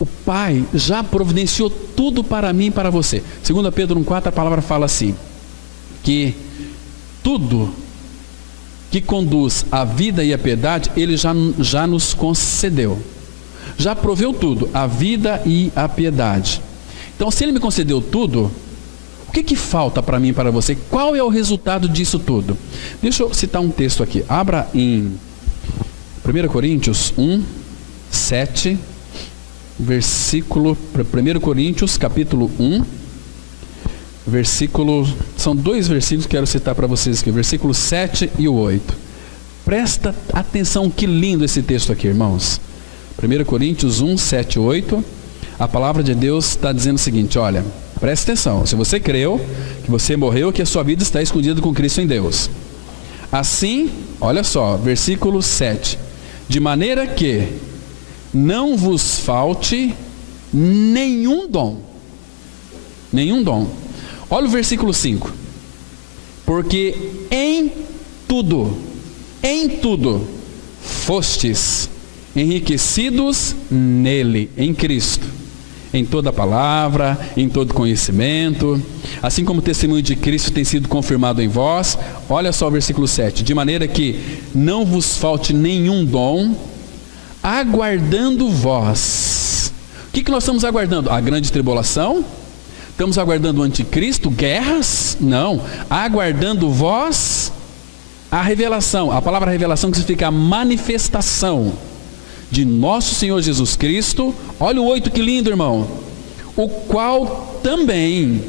o Pai já providenciou tudo para mim e para você. 2 Pedro 1,4, a palavra fala assim, que tudo que conduz à vida e à piedade, Ele já nos concedeu, já proveu tudo, a vida e a piedade. Então, se Ele me concedeu tudo, o que falta para mim e para você? Qual é o resultado disso tudo? Deixa eu citar um texto aqui. Abra em 1 Coríntios 1:7, versículo, 1 Coríntios capítulo 1, versículo, são dois versículos que quero citar para vocês aqui, versículo 7 e o 8. Presta atenção, que lindo esse texto aqui, irmãos. 1 Coríntios 1, 7 e 8, a palavra de Deus está dizendo o seguinte, olha, presta atenção, se você creu que você morreu, que a sua vida está escondida com Cristo em Deus. Assim, olha só, versículo 7, de maneira que não vos falte nenhum dom. Nenhum dom. Olha o versículo 5. Porque em tudo fostes enriquecidos nele, em Cristo, em toda palavra, em todo conhecimento, assim como o testemunho de Cristo tem sido confirmado em vós. Olha só o versículo 7, de maneira que não vos falte nenhum dom, aguardando vós. O que nós estamos aguardando? A grande tribulação? Estamos aguardando o anticristo? Guerras? Não, aguardando vós a revelação. A palavra revelação significa a manifestação de nosso Senhor Jesus Cristo. Olha o 8, que lindo, irmão. O qual também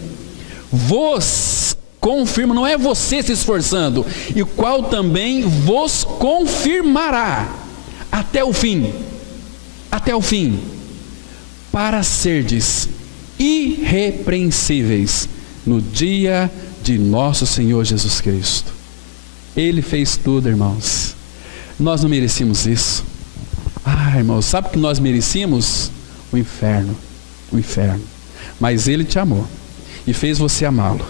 vos confirma, não é você se esforçando, e o qual também vos confirmará até o fim, para serdes irrepreensíveis no dia de nosso Senhor Jesus Cristo. Ele fez tudo, irmãos. Nós não merecíamos isso. Irmãos, sabe o que nós merecíamos? O inferno. Mas Ele te amou e fez você amá-lo.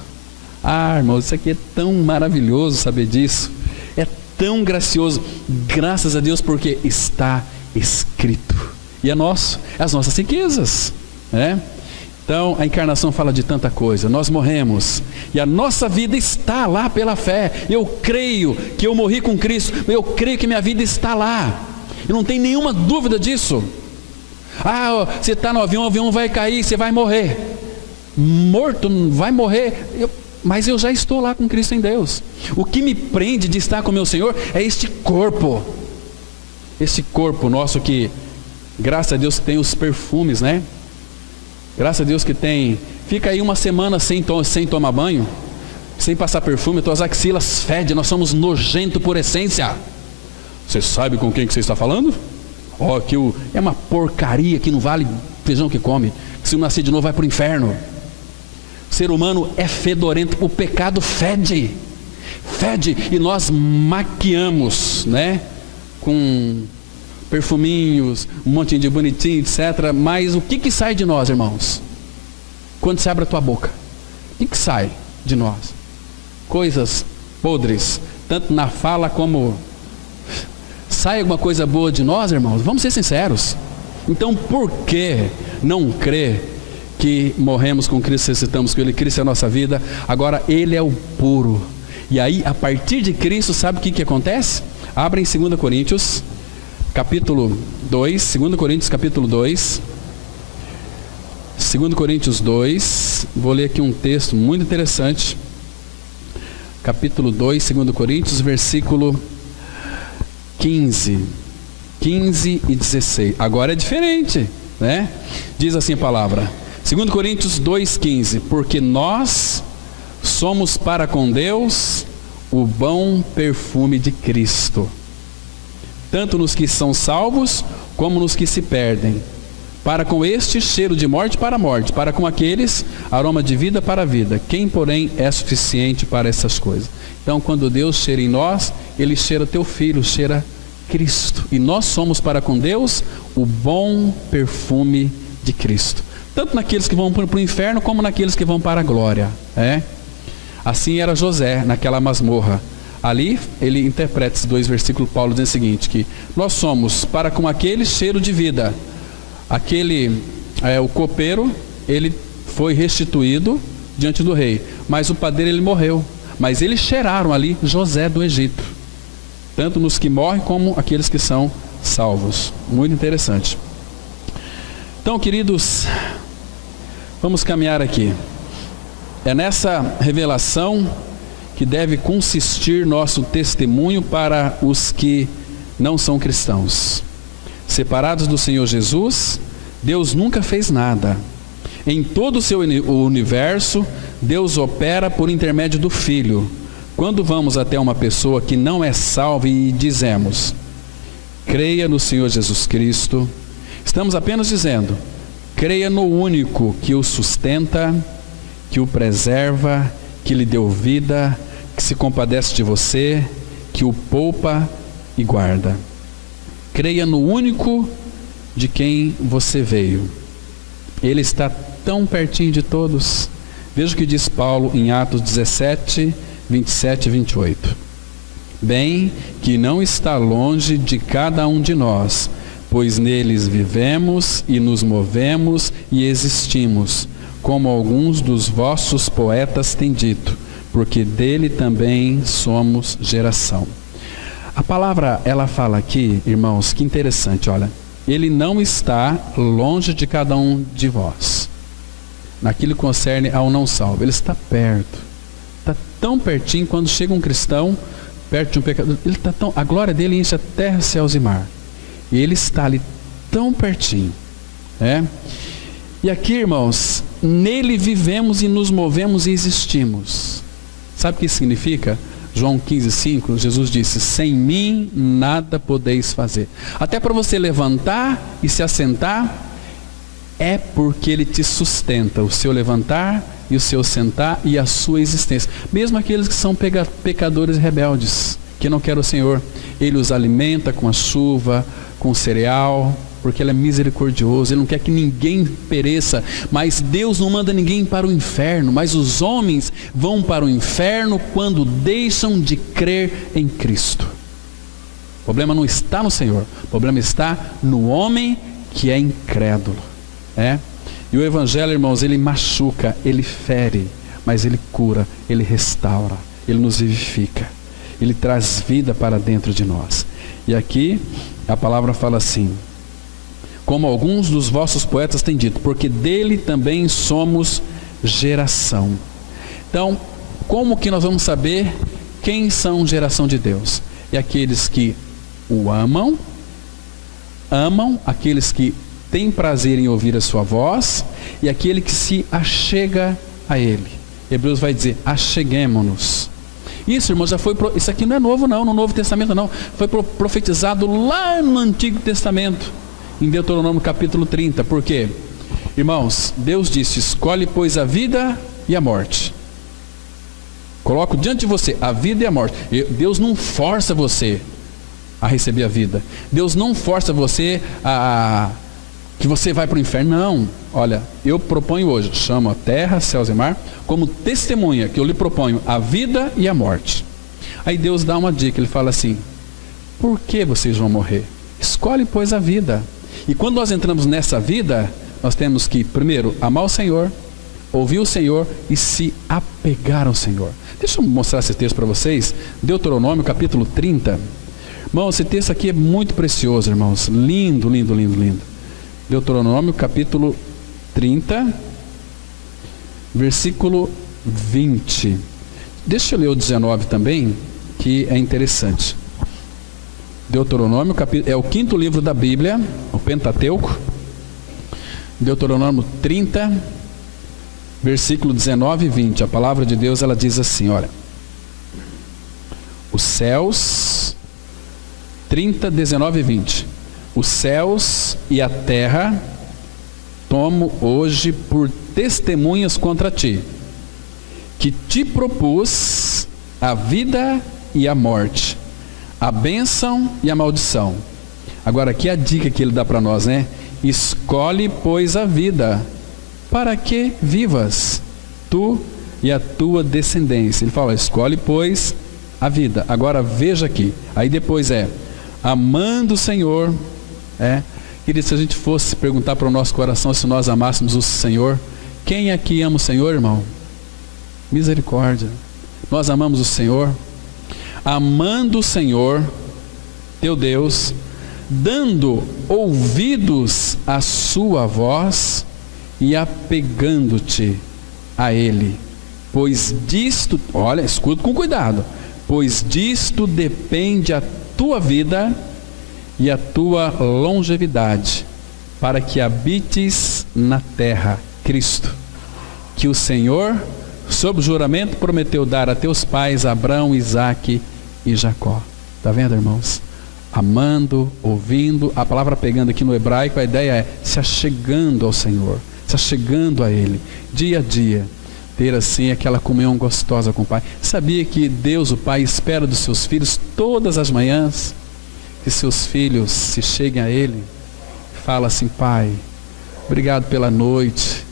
Irmãos, isso aqui é tão maravilhoso saber disso. É tão gracioso. Graças a Deus, porque está escrito. E é nosso, é as nossas riquezas, né? Então, a encarnação fala de tanta coisa. Nós morremos e a nossa vida está lá pela fé. Eu creio que eu morri com Cristo. Eu creio que minha vida está lá. Eu não tenho nenhuma dúvida disso. Você está no avião, o avião vai cair, você vai morrer. Morto, vai morrer. Mas eu já estou lá com Cristo em Deus. O que me prende de estar com meu Senhor é este corpo. Esse corpo nosso que, graças a Deus, tem os perfumes, né? Graças a Deus que tem. Fica aí uma semana sem tomar banho, sem passar perfume, tuas axilas fedem, nós somos nojento por essência. Você sabe com quem que você está falando? Ó, que é uma porcaria que não vale feijão que come. Se não nascer de novo vai para o inferno. O ser humano é fedorento, o pecado fede. Fede, e nós maquiamos, né? Com perfuminhos, um monte de bonitinho, etc. Mas o que sai de nós, irmãos? Quando você abre a tua boca, o que sai de nós? Coisas podres, tanto na fala como... Sai alguma coisa boa de nós, irmãos? Vamos ser sinceros. Então, por que não crer que morremos com Cristo, ressuscitamos com Ele, Cristo é a nossa vida, agora Ele é o puro? E aí, a partir de Cristo, sabe o que acontece? Abra em 2 Coríntios, capítulo 2, 2 Coríntios, capítulo 2, 2 Coríntios 2, vou ler aqui um texto muito interessante, capítulo 2, 2 Coríntios, versículo 15 e 16, agora é diferente, né? Diz assim a palavra, 2 Coríntios 2,15, porque nós somos para com Deus o bom perfume de Cristo, tanto nos que são salvos, como nos que se perdem. Para com este, cheiro de morte para a morte, para com aqueles, aroma de vida para a vida. Quem, porém, é suficiente para essas coisas? Então, quando Deus cheira em nós, Ele cheira teu filho, cheira Cristo. E nós somos para com Deus o bom perfume de Cristo. Tanto naqueles que vão para o inferno, como naqueles que vão para a glória. Assim era José, naquela masmorra. Ali, ele interpreta esses 2 versículos, Paulo diz o seguinte, que nós somos para com aquele cheiro de vida. O copeiro, ele foi restituído diante do rei, mas o padeiro, ele morreu. Mas eles cheiraram ali José do Egito, tanto nos que morrem como aqueles que são salvos. Muito interessante. Então, queridos, vamos caminhar aqui. É nessa revelação que deve consistir nosso testemunho para os que não são cristãos. Separados do Senhor Jesus, Deus nunca fez nada. Em todo o seu universo, Deus opera por intermédio do Filho. Quando vamos até uma pessoa que não é salva e dizemos, creia no Senhor Jesus Cristo, estamos apenas dizendo, creia no único que o sustenta, que o preserva, que lhe deu vida, que se compadece de você, que o poupa e guarda. Creia no único de quem você veio. Ele está tão pertinho de todos. Veja o que diz Paulo em Atos 17, 27 e 28. Bem que não está longe de cada um de nós, pois neles vivemos e nos movemos e existimos, como alguns dos vossos poetas têm dito, porque dele também somos geração. A palavra, ela fala aqui, irmãos, que interessante, olha, ele não está longe de cada um de vós, naquilo que concerne ao não salvo, ele está perto, está tão pertinho. Quando chega um cristão, perto de um pecador, ele está tão, a glória dele enche a terra, céus e mar, e ele está ali tão pertinho, E aqui, irmãos, nele vivemos e nos movemos e existimos. Sabe o que isso significa? João 15,5, Jesus disse, sem mim nada podeis fazer. Até para você levantar e se assentar, é porque Ele te sustenta, o seu levantar e o seu sentar e a sua existência. Mesmo aqueles que são pecadores rebeldes, que não querem o Senhor, Ele os alimenta com a chuva, com o cereal, porque Ele é misericordioso, Ele não quer que ninguém pereça, mas Deus não manda ninguém para o inferno, mas os homens vão para o inferno quando deixam de crer em Cristo. O problema não está no Senhor, o problema está no homem que é incrédulo. E o Evangelho, irmãos, ele machuca, ele fere, mas ele cura, ele restaura, ele nos vivifica, ele traz vida para dentro de nós. E aqui a palavra fala assim, como alguns dos vossos poetas têm dito, porque dele também somos geração. Então, como que nós vamos saber quem são geração de Deus? É aqueles que o amam, aqueles que têm prazer em ouvir a sua voz, e aquele que se achega a Ele. Hebreus vai dizer, acheguemo-nos. Isso, irmão, isso aqui não é novo não, no Novo Testamento não. Foi profetizado lá no Antigo Testamento, em Deuteronômio capítulo 30. Por quê? Irmãos, Deus disse: escolhe, pois, a vida e a morte. Coloco diante de você a vida e a morte. Deus não força você a receber a vida. Deus não força você que você vai para o inferno. Não. Olha, eu proponho hoje, chamo a terra, céus e mar, como testemunha, que eu lhe proponho a vida e a morte. Aí Deus dá uma dica, Ele fala assim: por que vocês vão morrer? Escolhe, pois, a vida. E quando nós entramos nessa vida, nós temos que, primeiro, amar o Senhor, ouvir o Senhor e se apegar ao Senhor. Deixa eu mostrar esse texto para vocês. Deuteronômio capítulo 30. Irmão, esse texto aqui é muito precioso, irmãos. Lindo, lindo, lindo, lindo. Deuteronômio capítulo 30, versículo 20. Deixa eu ler o 19 também, que é interessante. Deuteronômio é o 5º livro da Bíblia, o Pentateuco. Deuteronômio 30, versículo 19 e 20. A palavra de Deus, ela diz assim, olha: os céus, 30, 19 e 20. Os céus e a terra tomo hoje por testemunhas contra ti, que te propus a vida e a morte, a bênção e a maldição. Agora aqui a dica que ele dá para nós, né? Escolhe, pois, a vida, para que vivas, tu e a tua descendência. Ele fala: escolhe, pois, a vida. Agora veja aqui, aí depois amando o Senhor. Querido, se a gente fosse perguntar para o nosso coração se nós amássemos o Senhor, quem aqui ama o Senhor, irmão? Misericórdia. Nós amamos o Senhor, amando o Senhor, teu Deus, dando ouvidos à sua voz e apegando-te a Ele, pois disto, olha, escuta com cuidado, pois disto depende a tua vida e a tua longevidade, para que habites na terra, Cristo, que o Senhor, sob juramento, prometeu dar a teus pais, Abraão, Isaque e Jacó. Está vendo, irmãos? Amando, ouvindo, a palavra pegando aqui no hebraico, a ideia é se achegando ao Senhor, se achegando a Ele, dia a dia, ter assim aquela comunhão gostosa com o Pai. Sabia que Deus, o Pai, espera dos seus filhos todas as manhãs, que seus filhos se cheguem a Ele, fala assim: Pai, obrigado pela noite,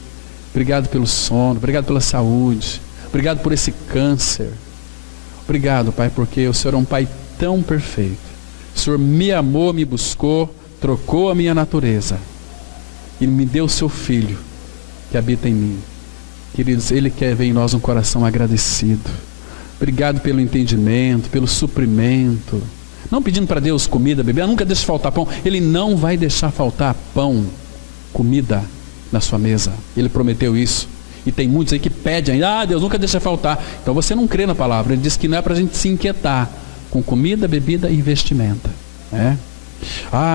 obrigado pelo sono, obrigado pela saúde, obrigado por esse câncer, obrigado, Pai, porque o Senhor é um Pai tão perfeito. O Senhor me amou, me buscou, trocou a minha natureza e me deu o seu Filho que habita em mim. Queridos, Ele quer ver em nós um coração agradecido. Obrigado pelo entendimento, pelo suprimento. Não pedindo para Deus comida, bebê, nunca deixe faltar pão. Ele não vai deixar faltar pão, comida na sua mesa. Ele prometeu isso. E tem muitos aí que pedem ainda: Deus nunca deixa faltar. Então você não crê na palavra. Ele diz que não é para a gente se inquietar com comida, bebida e vestimenta.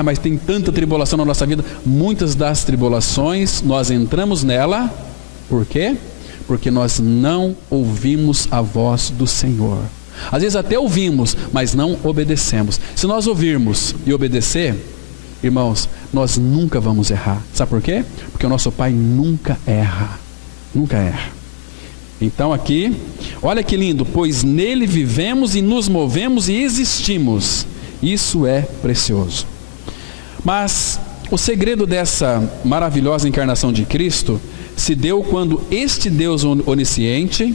Mas tem tanta tribulação na nossa vida. Muitas das tribulações nós entramos nela. Por quê? Porque nós não ouvimos a voz do Senhor. Às vezes até ouvimos, mas não obedecemos. Se nós ouvirmos e obedecer, irmãos, nós nunca vamos errar. Sabe por quê? Porque o nosso Pai nunca erra. Nunca erra. Então aqui, olha que lindo: pois nele vivemos e nos movemos e existimos. Isso é precioso. Mas o segredo dessa maravilhosa encarnação de Cristo se deu quando este Deus onisciente,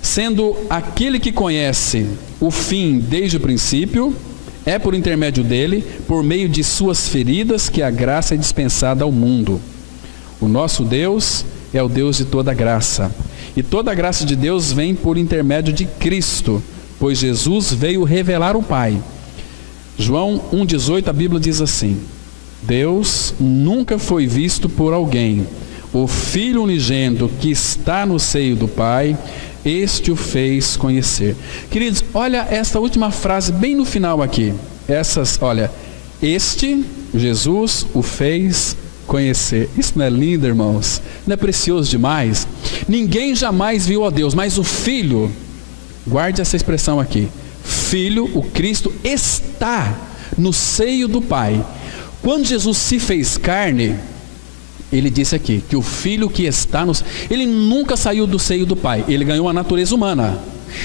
sendo aquele que conhece o fim desde o princípio, é por intermédio dele, por meio de suas feridas, que a graça é dispensada ao mundo. O nosso Deus é o Deus de toda graça, e toda a graça de Deus vem por intermédio de Cristo, pois Jesus veio revelar o Pai. João 1,18, a Bíblia diz assim: Deus nunca foi visto por alguém, o Filho unigênito que está no seio do Pai, este o fez conhecer. Queridos, olha esta última frase bem no final aqui. Olha, este, Jesus, o fez conhecer. Isso não é lindo, irmãos? Não é precioso demais? Ninguém jamais viu a Deus, mas o Filho Guarde essa expressão aqui. Filho, o Cristo, está no seio do Pai. Quando Jesus se fez carne, ele disse aqui, que o Filho que está no... Ele nunca saiu do seio do Pai. Ele ganhou a natureza humana,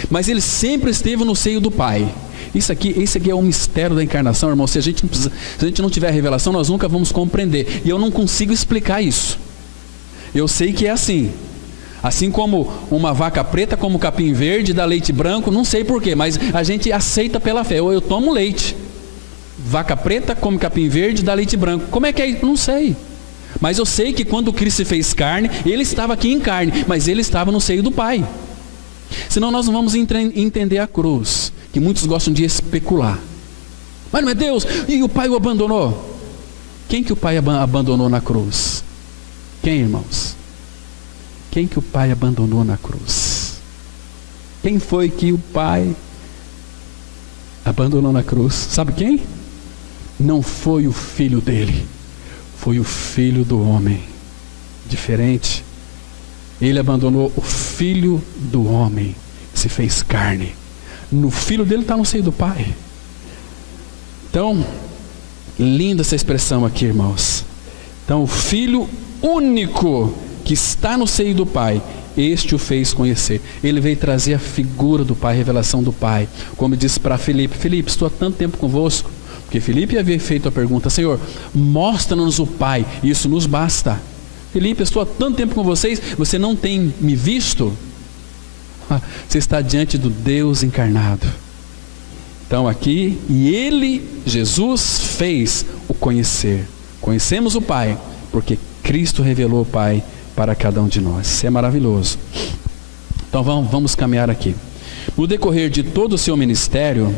mas ele sempre esteve no seio do Pai. Isso aqui é um mistério da encarnação, irmão. Se a gente não tiver revelação, nós nunca vamos compreender. E eu não consigo explicar isso. Eu sei que é assim. Assim como uma vaca preta, como capim verde, dá leite branco, não sei porquê, mas a gente aceita pela fé. Eu tomo leite. Vaca preta, come capim verde, dá leite branco. Como é que é isso? Não sei. Mas eu sei que quando Cristo se fez carne, ele estava aqui em carne, mas ele estava no seio do Pai. Senão nós não vamos entender a cruz, que muitos gostam de especular. Mas não é Deus, e o Pai o abandonou? Quem que o Pai abandonou na cruz? Quem, irmãos? Quem que o Pai abandonou na cruz? Quem foi que o Pai abandonou na cruz? Sabe quem? Não foi o filho dele, foi o filho do homem. Diferente. Ele abandonou o filho do homem, que se fez carne. No filho dele está no seio do Pai. Então, linda essa expressão aqui, irmãos. Então, o filho único que está no seio do Pai, este o fez conhecer. Ele veio trazer a figura do Pai, a revelação do Pai. Como disse para Filipe: Filipe, estou há tanto tempo convosco. Porque Filipe havia feito a pergunta: Senhor, mostra-nos o Pai, isso nos basta. Filipe, estou há tanto tempo com vocês, você não tem me visto? Você está diante do Deus encarnado. Então aqui, e ele, Jesus, fez o conhecer. Conhecemos o Pai, porque Cristo revelou o Pai para cada um de nós. Isso é maravilhoso. Então vamos caminhar aqui. No decorrer de todo o seu ministério,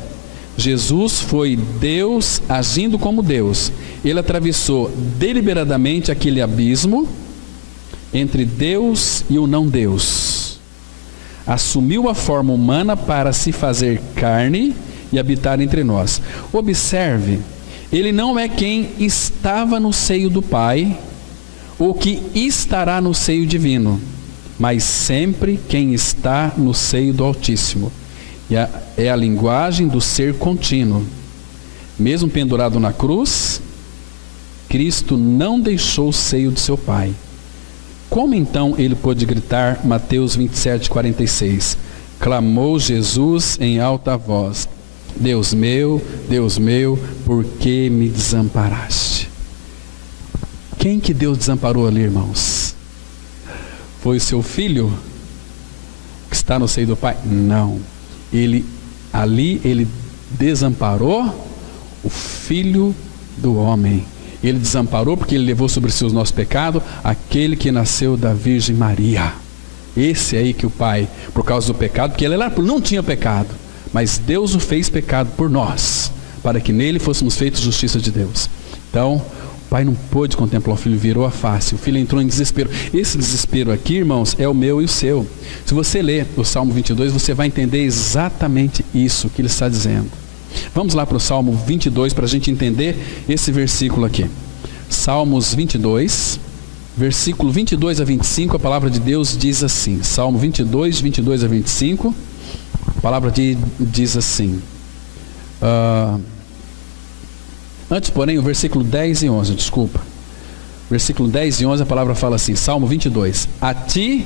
Jesus foi Deus agindo como Deus. Ele atravessou deliberadamente aquele abismo entre Deus e o não Deus. Assumiu a forma humana para se fazer carne e habitar entre nós. Observe, ele não é quem estava no seio do Pai ou que estará no seio divino, mas sempre quem está no seio do Altíssimo. E é a linguagem do ser contínuo. Mesmo pendurado na cruz, Cristo não deixou o seio do seu Pai. Como então ele pôde gritar? Mateus 27:46. Clamou Jesus em alta voz: Deus meu, por que me desamparaste? Quem que Deus desamparou ali, irmãos? Foi o seu filho que está no seio do Pai? Não. Ele desamparou o Filho do homem. Ele desamparou porque ele levou sobre si o nosso pecado, aquele que nasceu da Virgem Maria. Esse aí que o Pai, por causa do pecado, porque ele não tinha pecado, mas Deus o fez pecado por nós, para que nele fôssemos feitos justiça de Deus. Então, o Pai não pôde contemplar o Filho, virou a face, o Filho entrou em desespero. Esse desespero aqui, irmãos, é o meu e o seu. Se você ler o Salmo 22, você vai entender exatamente isso que ele está dizendo. Vamos lá para o Salmo 22 para a gente entender esse versículo aqui. Salmos 22, versículo 22 a 25, a palavra de Deus diz assim. Salmo 22, 22 a 25, a palavra diz assim. Antes, porém, o versículo 10 e 11, desculpa. Versículo 10 e 11, a palavra fala assim, Salmo 22. A ti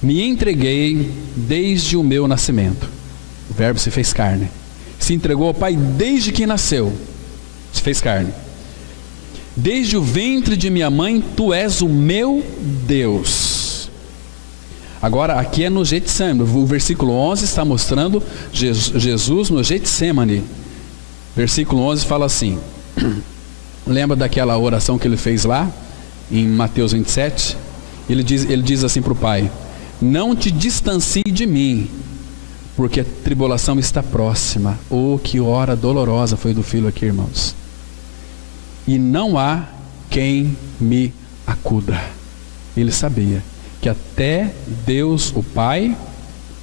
me entreguei desde o meu nascimento. O verbo se fez carne. Se entregou ao Pai desde que nasceu. Se fez carne. Desde o ventre de minha mãe, tu és o meu Deus. Agora, aqui é no Getsemane. O versículo 11 está mostrando Jesus no Getsemane. Versículo 11 fala assim. Lembra daquela oração que ele fez lá? Em Mateus 27? Ele diz assim para o Pai: não te distancie de mim, porque a tribulação está próxima. Oh, que hora dolorosa foi do filho aqui, irmãos. E não há quem me acuda. Ele sabia que até Deus, o Pai,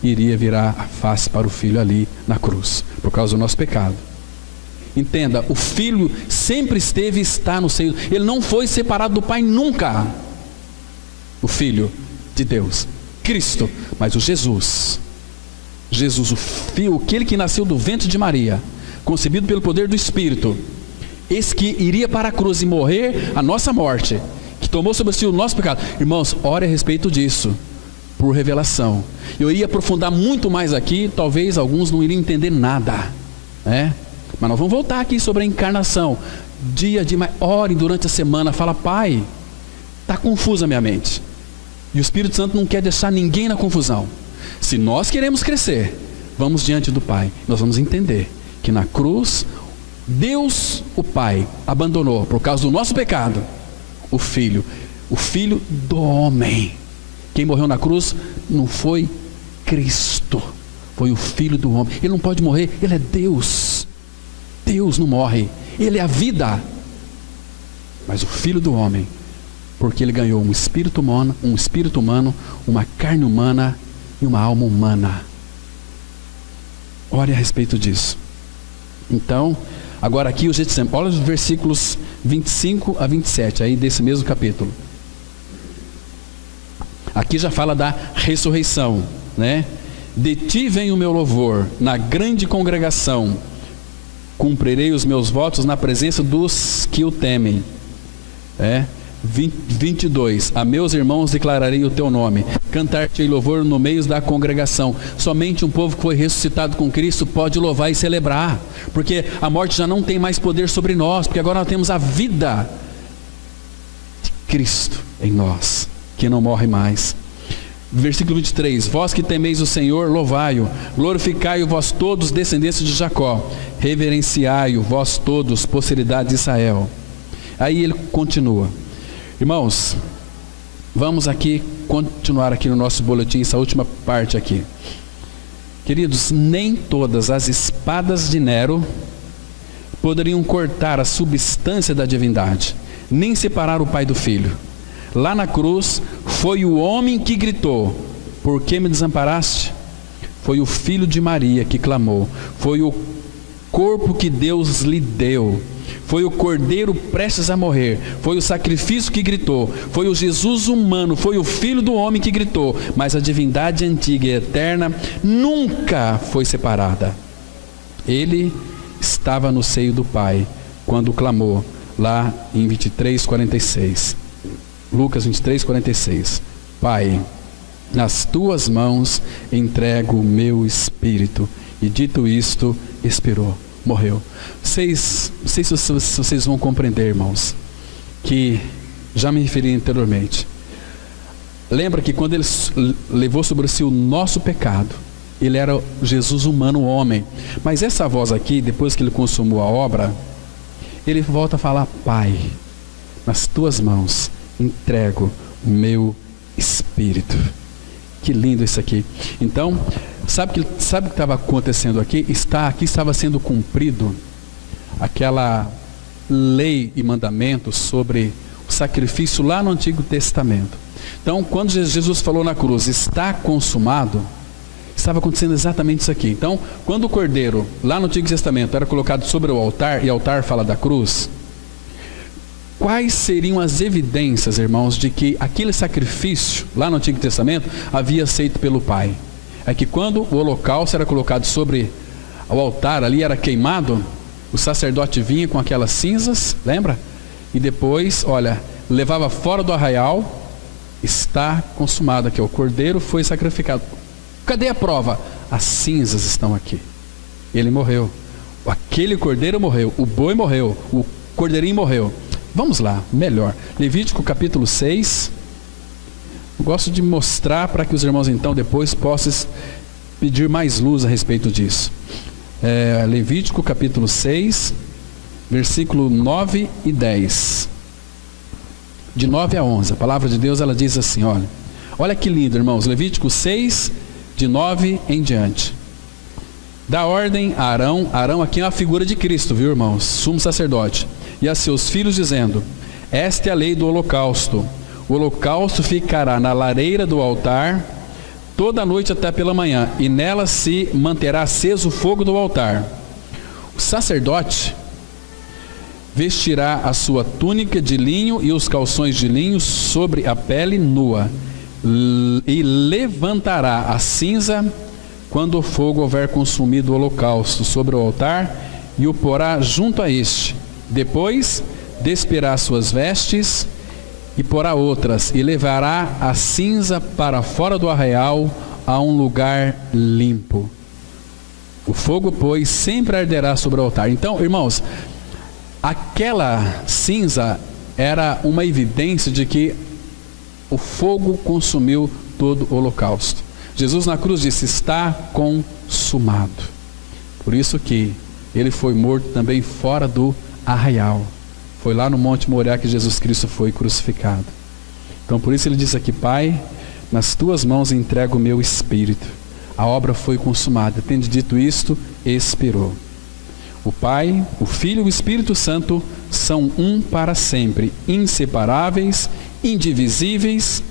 iria virar a face para o filho ali na cruz, por causa do nosso pecado. Entenda, o filho sempre esteve e está no seio. Ele não foi separado do Pai nunca. O filho de Deus, Cristo, mas o Jesus Jesus, o Filho, aquele que nasceu do ventre de Maria, concebido pelo poder do Espírito, esse que iria para a cruz e morrer a nossa morte, que tomou sobre si o nosso pecado. Irmãos, ore a respeito disso, por revelação. Eu ia aprofundar muito mais aqui, talvez alguns não iriam entender nada, né? Mas nós vamos voltar aqui sobre a encarnação. Dia a dia, ore durante a semana, fala: Pai, está confusa a minha mente. E o Espírito Santo não quer deixar ninguém na confusão. Se nós queremos crescer, vamos diante do Pai. Nós vamos entender que na cruz, Deus, o Pai, abandonou, por causa do nosso pecado, o Filho do homem. Quem morreu na cruz não foi Cristo, foi o Filho do homem. Ele não pode morrer, ele é Deus. Deus não morre, ele é a vida. Mas o Filho do homem, porque ele ganhou um espírito humano, uma carne humana e uma alma humana. Ore a respeito disso. Então, agora aqui o Getsemane, olha os versículos 25 a 27, aí desse mesmo capítulo. Aqui já fala da ressurreição, né? De ti vem o meu louvor, na grande congregação, cumprirei os meus votos na presença dos que o temem. 22, a meus irmãos declararei o teu nome, cantar-te louvor no meio da congregação. Somente um povo que foi ressuscitado com Cristo pode louvar e celebrar, porque a morte já não tem mais poder sobre nós, porque agora nós temos a vida de Cristo em nós, que não morre mais. Versículo 23, vós que temeis o Senhor, louvai-o, glorificai-o vós todos, descendentes de Jacó, reverenciai-o vós todos, posteridade de Israel. Aí ele continua. Irmãos, vamos aqui continuar aqui no nosso boletim, essa última parte aqui. Queridos, nem todas as espadas de Nero poderiam cortar a substância da divindade, nem separar o pai do filho. Lá na cruz, foi o homem que gritou: por que me desamparaste? Foi o filho de Maria que clamou, foi o corpo que Deus lhe deu, foi o cordeiro prestes a morrer, foi o sacrifício que gritou, foi o Jesus humano, foi o filho do homem que gritou, mas a divindade antiga e eterna nunca foi separada. Ele estava no seio do Pai quando clamou, lá em 23:46. Lucas 23:46. Pai, nas tuas mãos entrego o meu espírito. E dito isto, expirou, morreu. Não sei se vocês vão compreender, irmãos, que já me referi anteriormente. Lembra que quando ele levou sobre si o nosso pecado, ele era Jesus humano, homem. Mas essa voz aqui, depois que ele consumou a obra, ele volta a falar: Pai, nas tuas mãos entrego o meu espírito. Que lindo isso aqui. Então, sabe o que estava acontecendo aqui? Aqui estava sendo cumprido aquela lei e mandamento sobre o sacrifício lá no Antigo Testamento. Então, quando Jesus falou na cruz, está consumado, estava acontecendo exatamente isso aqui. Então, quando o cordeiro lá no Antigo Testamento era colocado sobre o altar, e o altar fala da cruz, quais seriam as evidências, irmãos, de que aquele sacrifício lá no Antigo Testamento havia aceito pelo Pai? É que quando o holocausto era colocado sobre o altar, ali era queimado, o sacerdote vinha com aquelas cinzas, lembra? E depois, levava fora do arraial, está consumado aqui, o cordeiro foi sacrificado. Cadê a prova? As cinzas estão aqui. Ele morreu. Aquele cordeiro morreu, o boi morreu, o cordeirinho morreu. Vamos lá, melhor. Levítico capítulo 6. Eu gosto de mostrar para que os irmãos então depois possam pedir mais luz a respeito disso. Levítico capítulo 6, versículo 9 e 10. De 9 a 11. A palavra de Deus, ela diz assim, olha que lindo, irmãos. Levítico 6, de 9 em diante. Dá ordem a Arão. Arão aqui é uma figura de Cristo, viu, irmãos? Sumo sacerdote. E a seus filhos, dizendo: esta é a lei do holocausto. O holocausto ficará na lareira do altar toda a noite até pela manhã, e nela se manterá aceso o fogo do altar. O sacerdote vestirá a sua túnica de linho e os calções de linho sobre a pele nua, e levantará a cinza quando o fogo houver consumido o holocausto sobre o altar, e o porá junto a este. Depois despirá suas vestes e porá outras, e levará a cinza para fora do arraial, a um lugar limpo. O fogo, pois, sempre arderá sobre o altar. Então, irmãos, aquela cinza era uma evidência de que o fogo consumiu todo o holocausto. Jesus na cruz disse: está consumado. Por isso que ele foi morto também fora do arraial. Foi lá no Monte Moriá que Jesus Cristo foi crucificado. Então por isso ele disse aqui: Pai, nas tuas mãos entrego o meu espírito. A obra foi consumada. Tendo dito isto, expirou. O Pai, o Filho e o Espírito Santo são um para sempre, inseparáveis, indivisíveis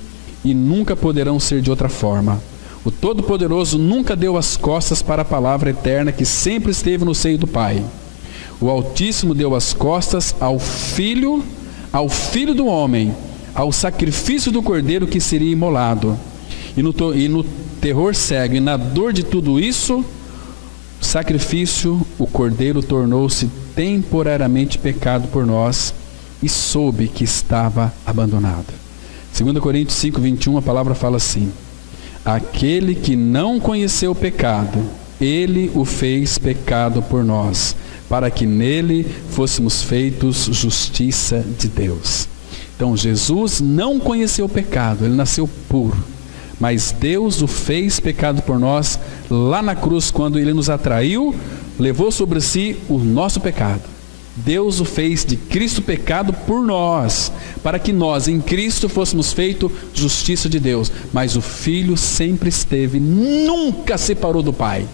e nunca poderão ser de outra forma. O Todo-Poderoso nunca deu as costas para a palavra eterna que sempre esteve no seio do Pai. O Altíssimo deu as costas ao Filho do homem, ao sacrifício do Cordeiro que seria imolado. E no terror cego e na dor de tudo isso, sacrifício, o Cordeiro tornou-se temporariamente pecado por nós e soube que estava abandonado. 2 Coríntios 5:21, a palavra fala assim: aquele que não conheceu o pecado, ele o fez pecado por nós, para que nele fôssemos feitos justiça de Deus. Então Jesus não conheceu o pecado, ele nasceu puro, mas Deus o fez pecado por nós lá na cruz, quando ele nos atraiu, levou sobre si o nosso pecado. Deus o fez de Cristo pecado por nós, para que nós em Cristo fôssemos feitos justiça de Deus. Mas o Filho sempre esteve, nunca separou do Pai,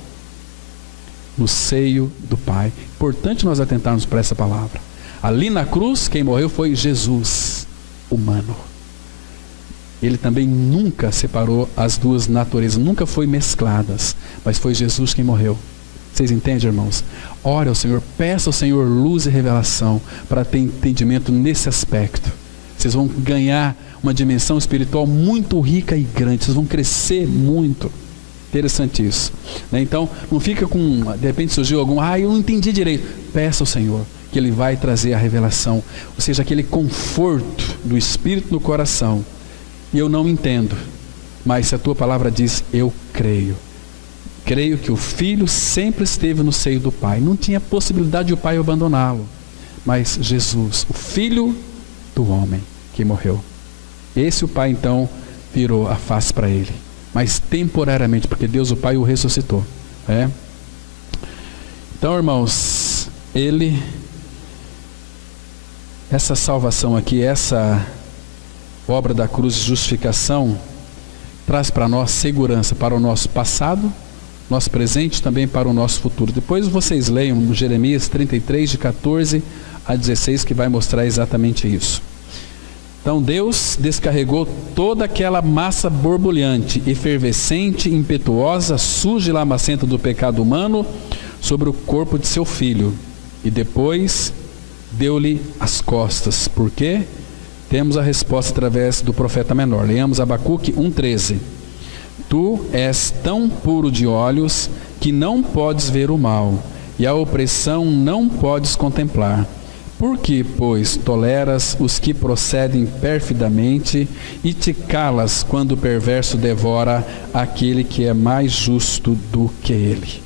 no seio do Pai. Importante nós atentarmos para essa palavra. Ali na cruz, quem morreu foi Jesus, humano. Ele também nunca separou as duas naturezas, nunca foi mescladas, mas foi Jesus quem morreu. Vocês entendem, irmãos? Ore ao Senhor, peça ao Senhor luz e revelação para ter entendimento nesse aspecto. Vocês vão ganhar uma dimensão espiritual muito rica e grande, vocês vão crescer muito. Interessante isso, né? Então não fica com, de repente surgiu algum, eu não entendi direito. Peça ao Senhor que Ele vai trazer a revelação, ou seja, aquele conforto do Espírito no coração. E eu não entendo, mas se a tua palavra diz, eu creio. Creio que o Filho sempre esteve no seio do Pai. Não tinha possibilidade de o Pai abandoná-lo. Mas Jesus, o Filho do homem que morreu, esse o Pai então virou a face para ele, mas temporariamente, porque Deus o Pai o ressuscitou. Então, irmãos, essa salvação aqui, essa obra da cruz de justificação, traz para nós segurança para o nosso passado, nosso presente, também para o nosso futuro. Depois vocês leiam no Jeremias 33, de 14 a 16, que vai mostrar exatamente isso. Então Deus descarregou toda aquela massa borbulhante, efervescente, impetuosa, suja e lamacenta do pecado humano sobre o corpo de seu Filho. E depois deu-lhe as costas. Por quê? Temos a resposta através do profeta menor. Leamos Abacuque 1:13. Tu és tão puro de olhos que não podes ver o mal, e a opressão não podes contemplar. Por que, pois, toleras os que procedem perfidamente e te calas quando o perverso devora aquele que é mais justo do que ele?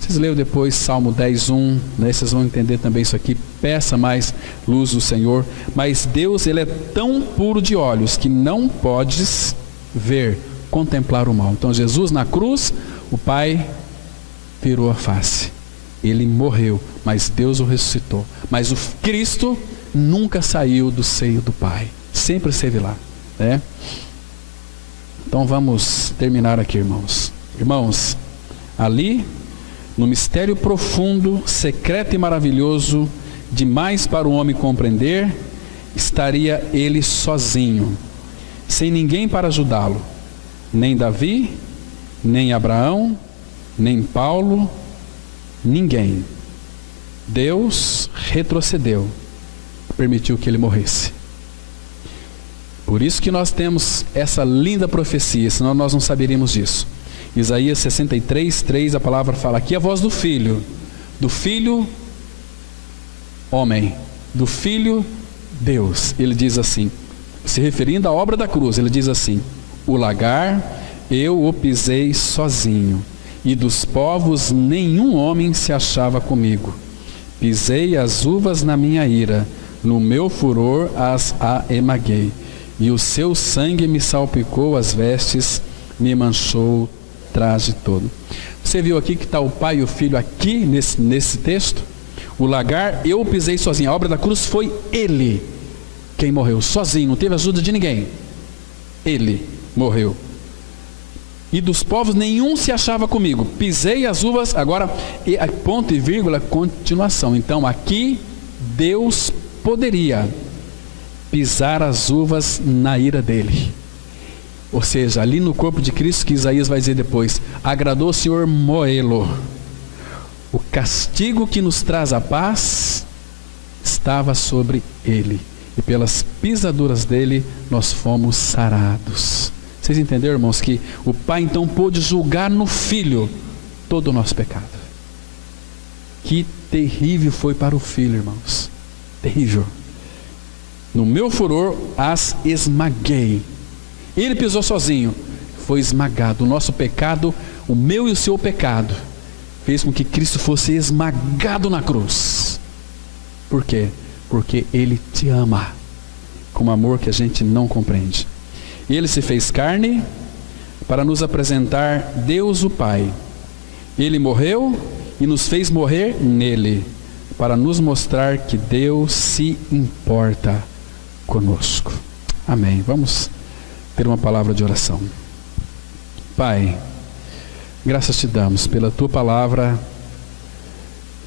Vocês leiam depois Salmo 10:1, né? Vocês vão entender também isso aqui. Peça mais luz do Senhor. Mas Deus, Ele é tão puro de olhos que não podes ver, contemplar o mal. Então Jesus na cruz, o Pai virou a face. Ele morreu, mas Deus o ressuscitou. Mas o Cristo nunca saiu do seio do Pai. Sempre esteve lá, né? Então vamos terminar aqui, irmãos. Irmãos, ali, no mistério profundo, secreto e maravilhoso, demais para o homem compreender, estaria ele sozinho, sem ninguém para ajudá-lo. Nem Davi, nem Abraão, nem Paulo, ninguém. Deus retrocedeu, permitiu que ele morresse. Por isso que nós temos essa linda profecia, senão nós não saberíamos disso. Isaías 63, 3, a palavra fala: aqui a voz do Filho homem, do Filho Deus. Ele diz assim, se referindo à obra da cruz, ele diz assim: o lagar eu o pisei sozinho, e dos povos nenhum homem se achava comigo. Pisei as uvas na minha ira, no meu furor as esmaguei, e o seu sangue me salpicou as vestes, me manchou o traje todo. Você viu aqui que está o Pai e o Filho aqui nesse texto? O lagar eu pisei sozinho. A obra da cruz foi Ele quem morreu, sozinho, não teve ajuda de ninguém. Ele morreu. E dos povos nenhum se achava comigo. Pisei as uvas, agora ponto e vírgula, continuação. Então aqui Deus poderia pisar as uvas na ira dele. Ou seja, ali no corpo de Cristo, que Isaías vai dizer depois: agradou o Senhor moê-lo. O castigo que nos traz a paz estava sobre ele, e pelas pisaduras dele nós fomos sarados. Vocês entenderam, irmãos, que o Pai então pôde julgar no Filho todo o nosso pecado. Que terrível foi para o Filho, irmãos, terrível. No meu furor as esmaguei. Ele pisou sozinho, foi esmagado. O nosso pecado, o meu e o seu pecado, fez com que Cristo fosse esmagado na cruz. Por quê? Porque Ele te ama com um amor que a gente não compreende. Ele se fez carne para nos apresentar Deus o Pai. Ele morreu e nos fez morrer nele, para nos mostrar que Deus se importa conosco. Amém. Vamos ter uma palavra de oração. Pai, graças te damos pela tua palavra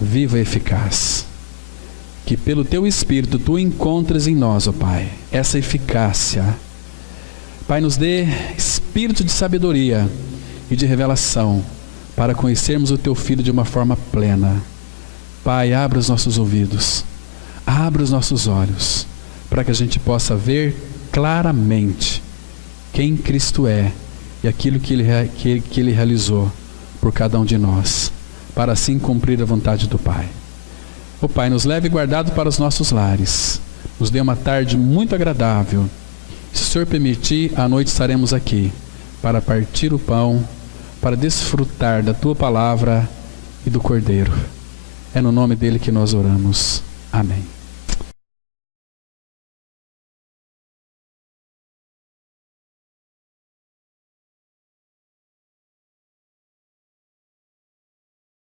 viva e eficaz. Que pelo teu Espírito tu encontres em nós, ó Pai, essa eficácia. Pai, nos dê espírito de sabedoria e de revelação para conhecermos o teu Filho de uma forma plena. Pai, abra os nossos ouvidos, abra os nossos olhos, para que a gente possa ver claramente quem Cristo é e aquilo que Ele realizou por cada um de nós, para assim cumprir a vontade do Pai. Ó Pai, nos leve guardado para os nossos lares, nos dê uma tarde muito agradável. Se o Senhor permitir, à noite estaremos aqui para partir o pão, para desfrutar da tua palavra e do Cordeiro. É no nome dele que nós oramos. Amém.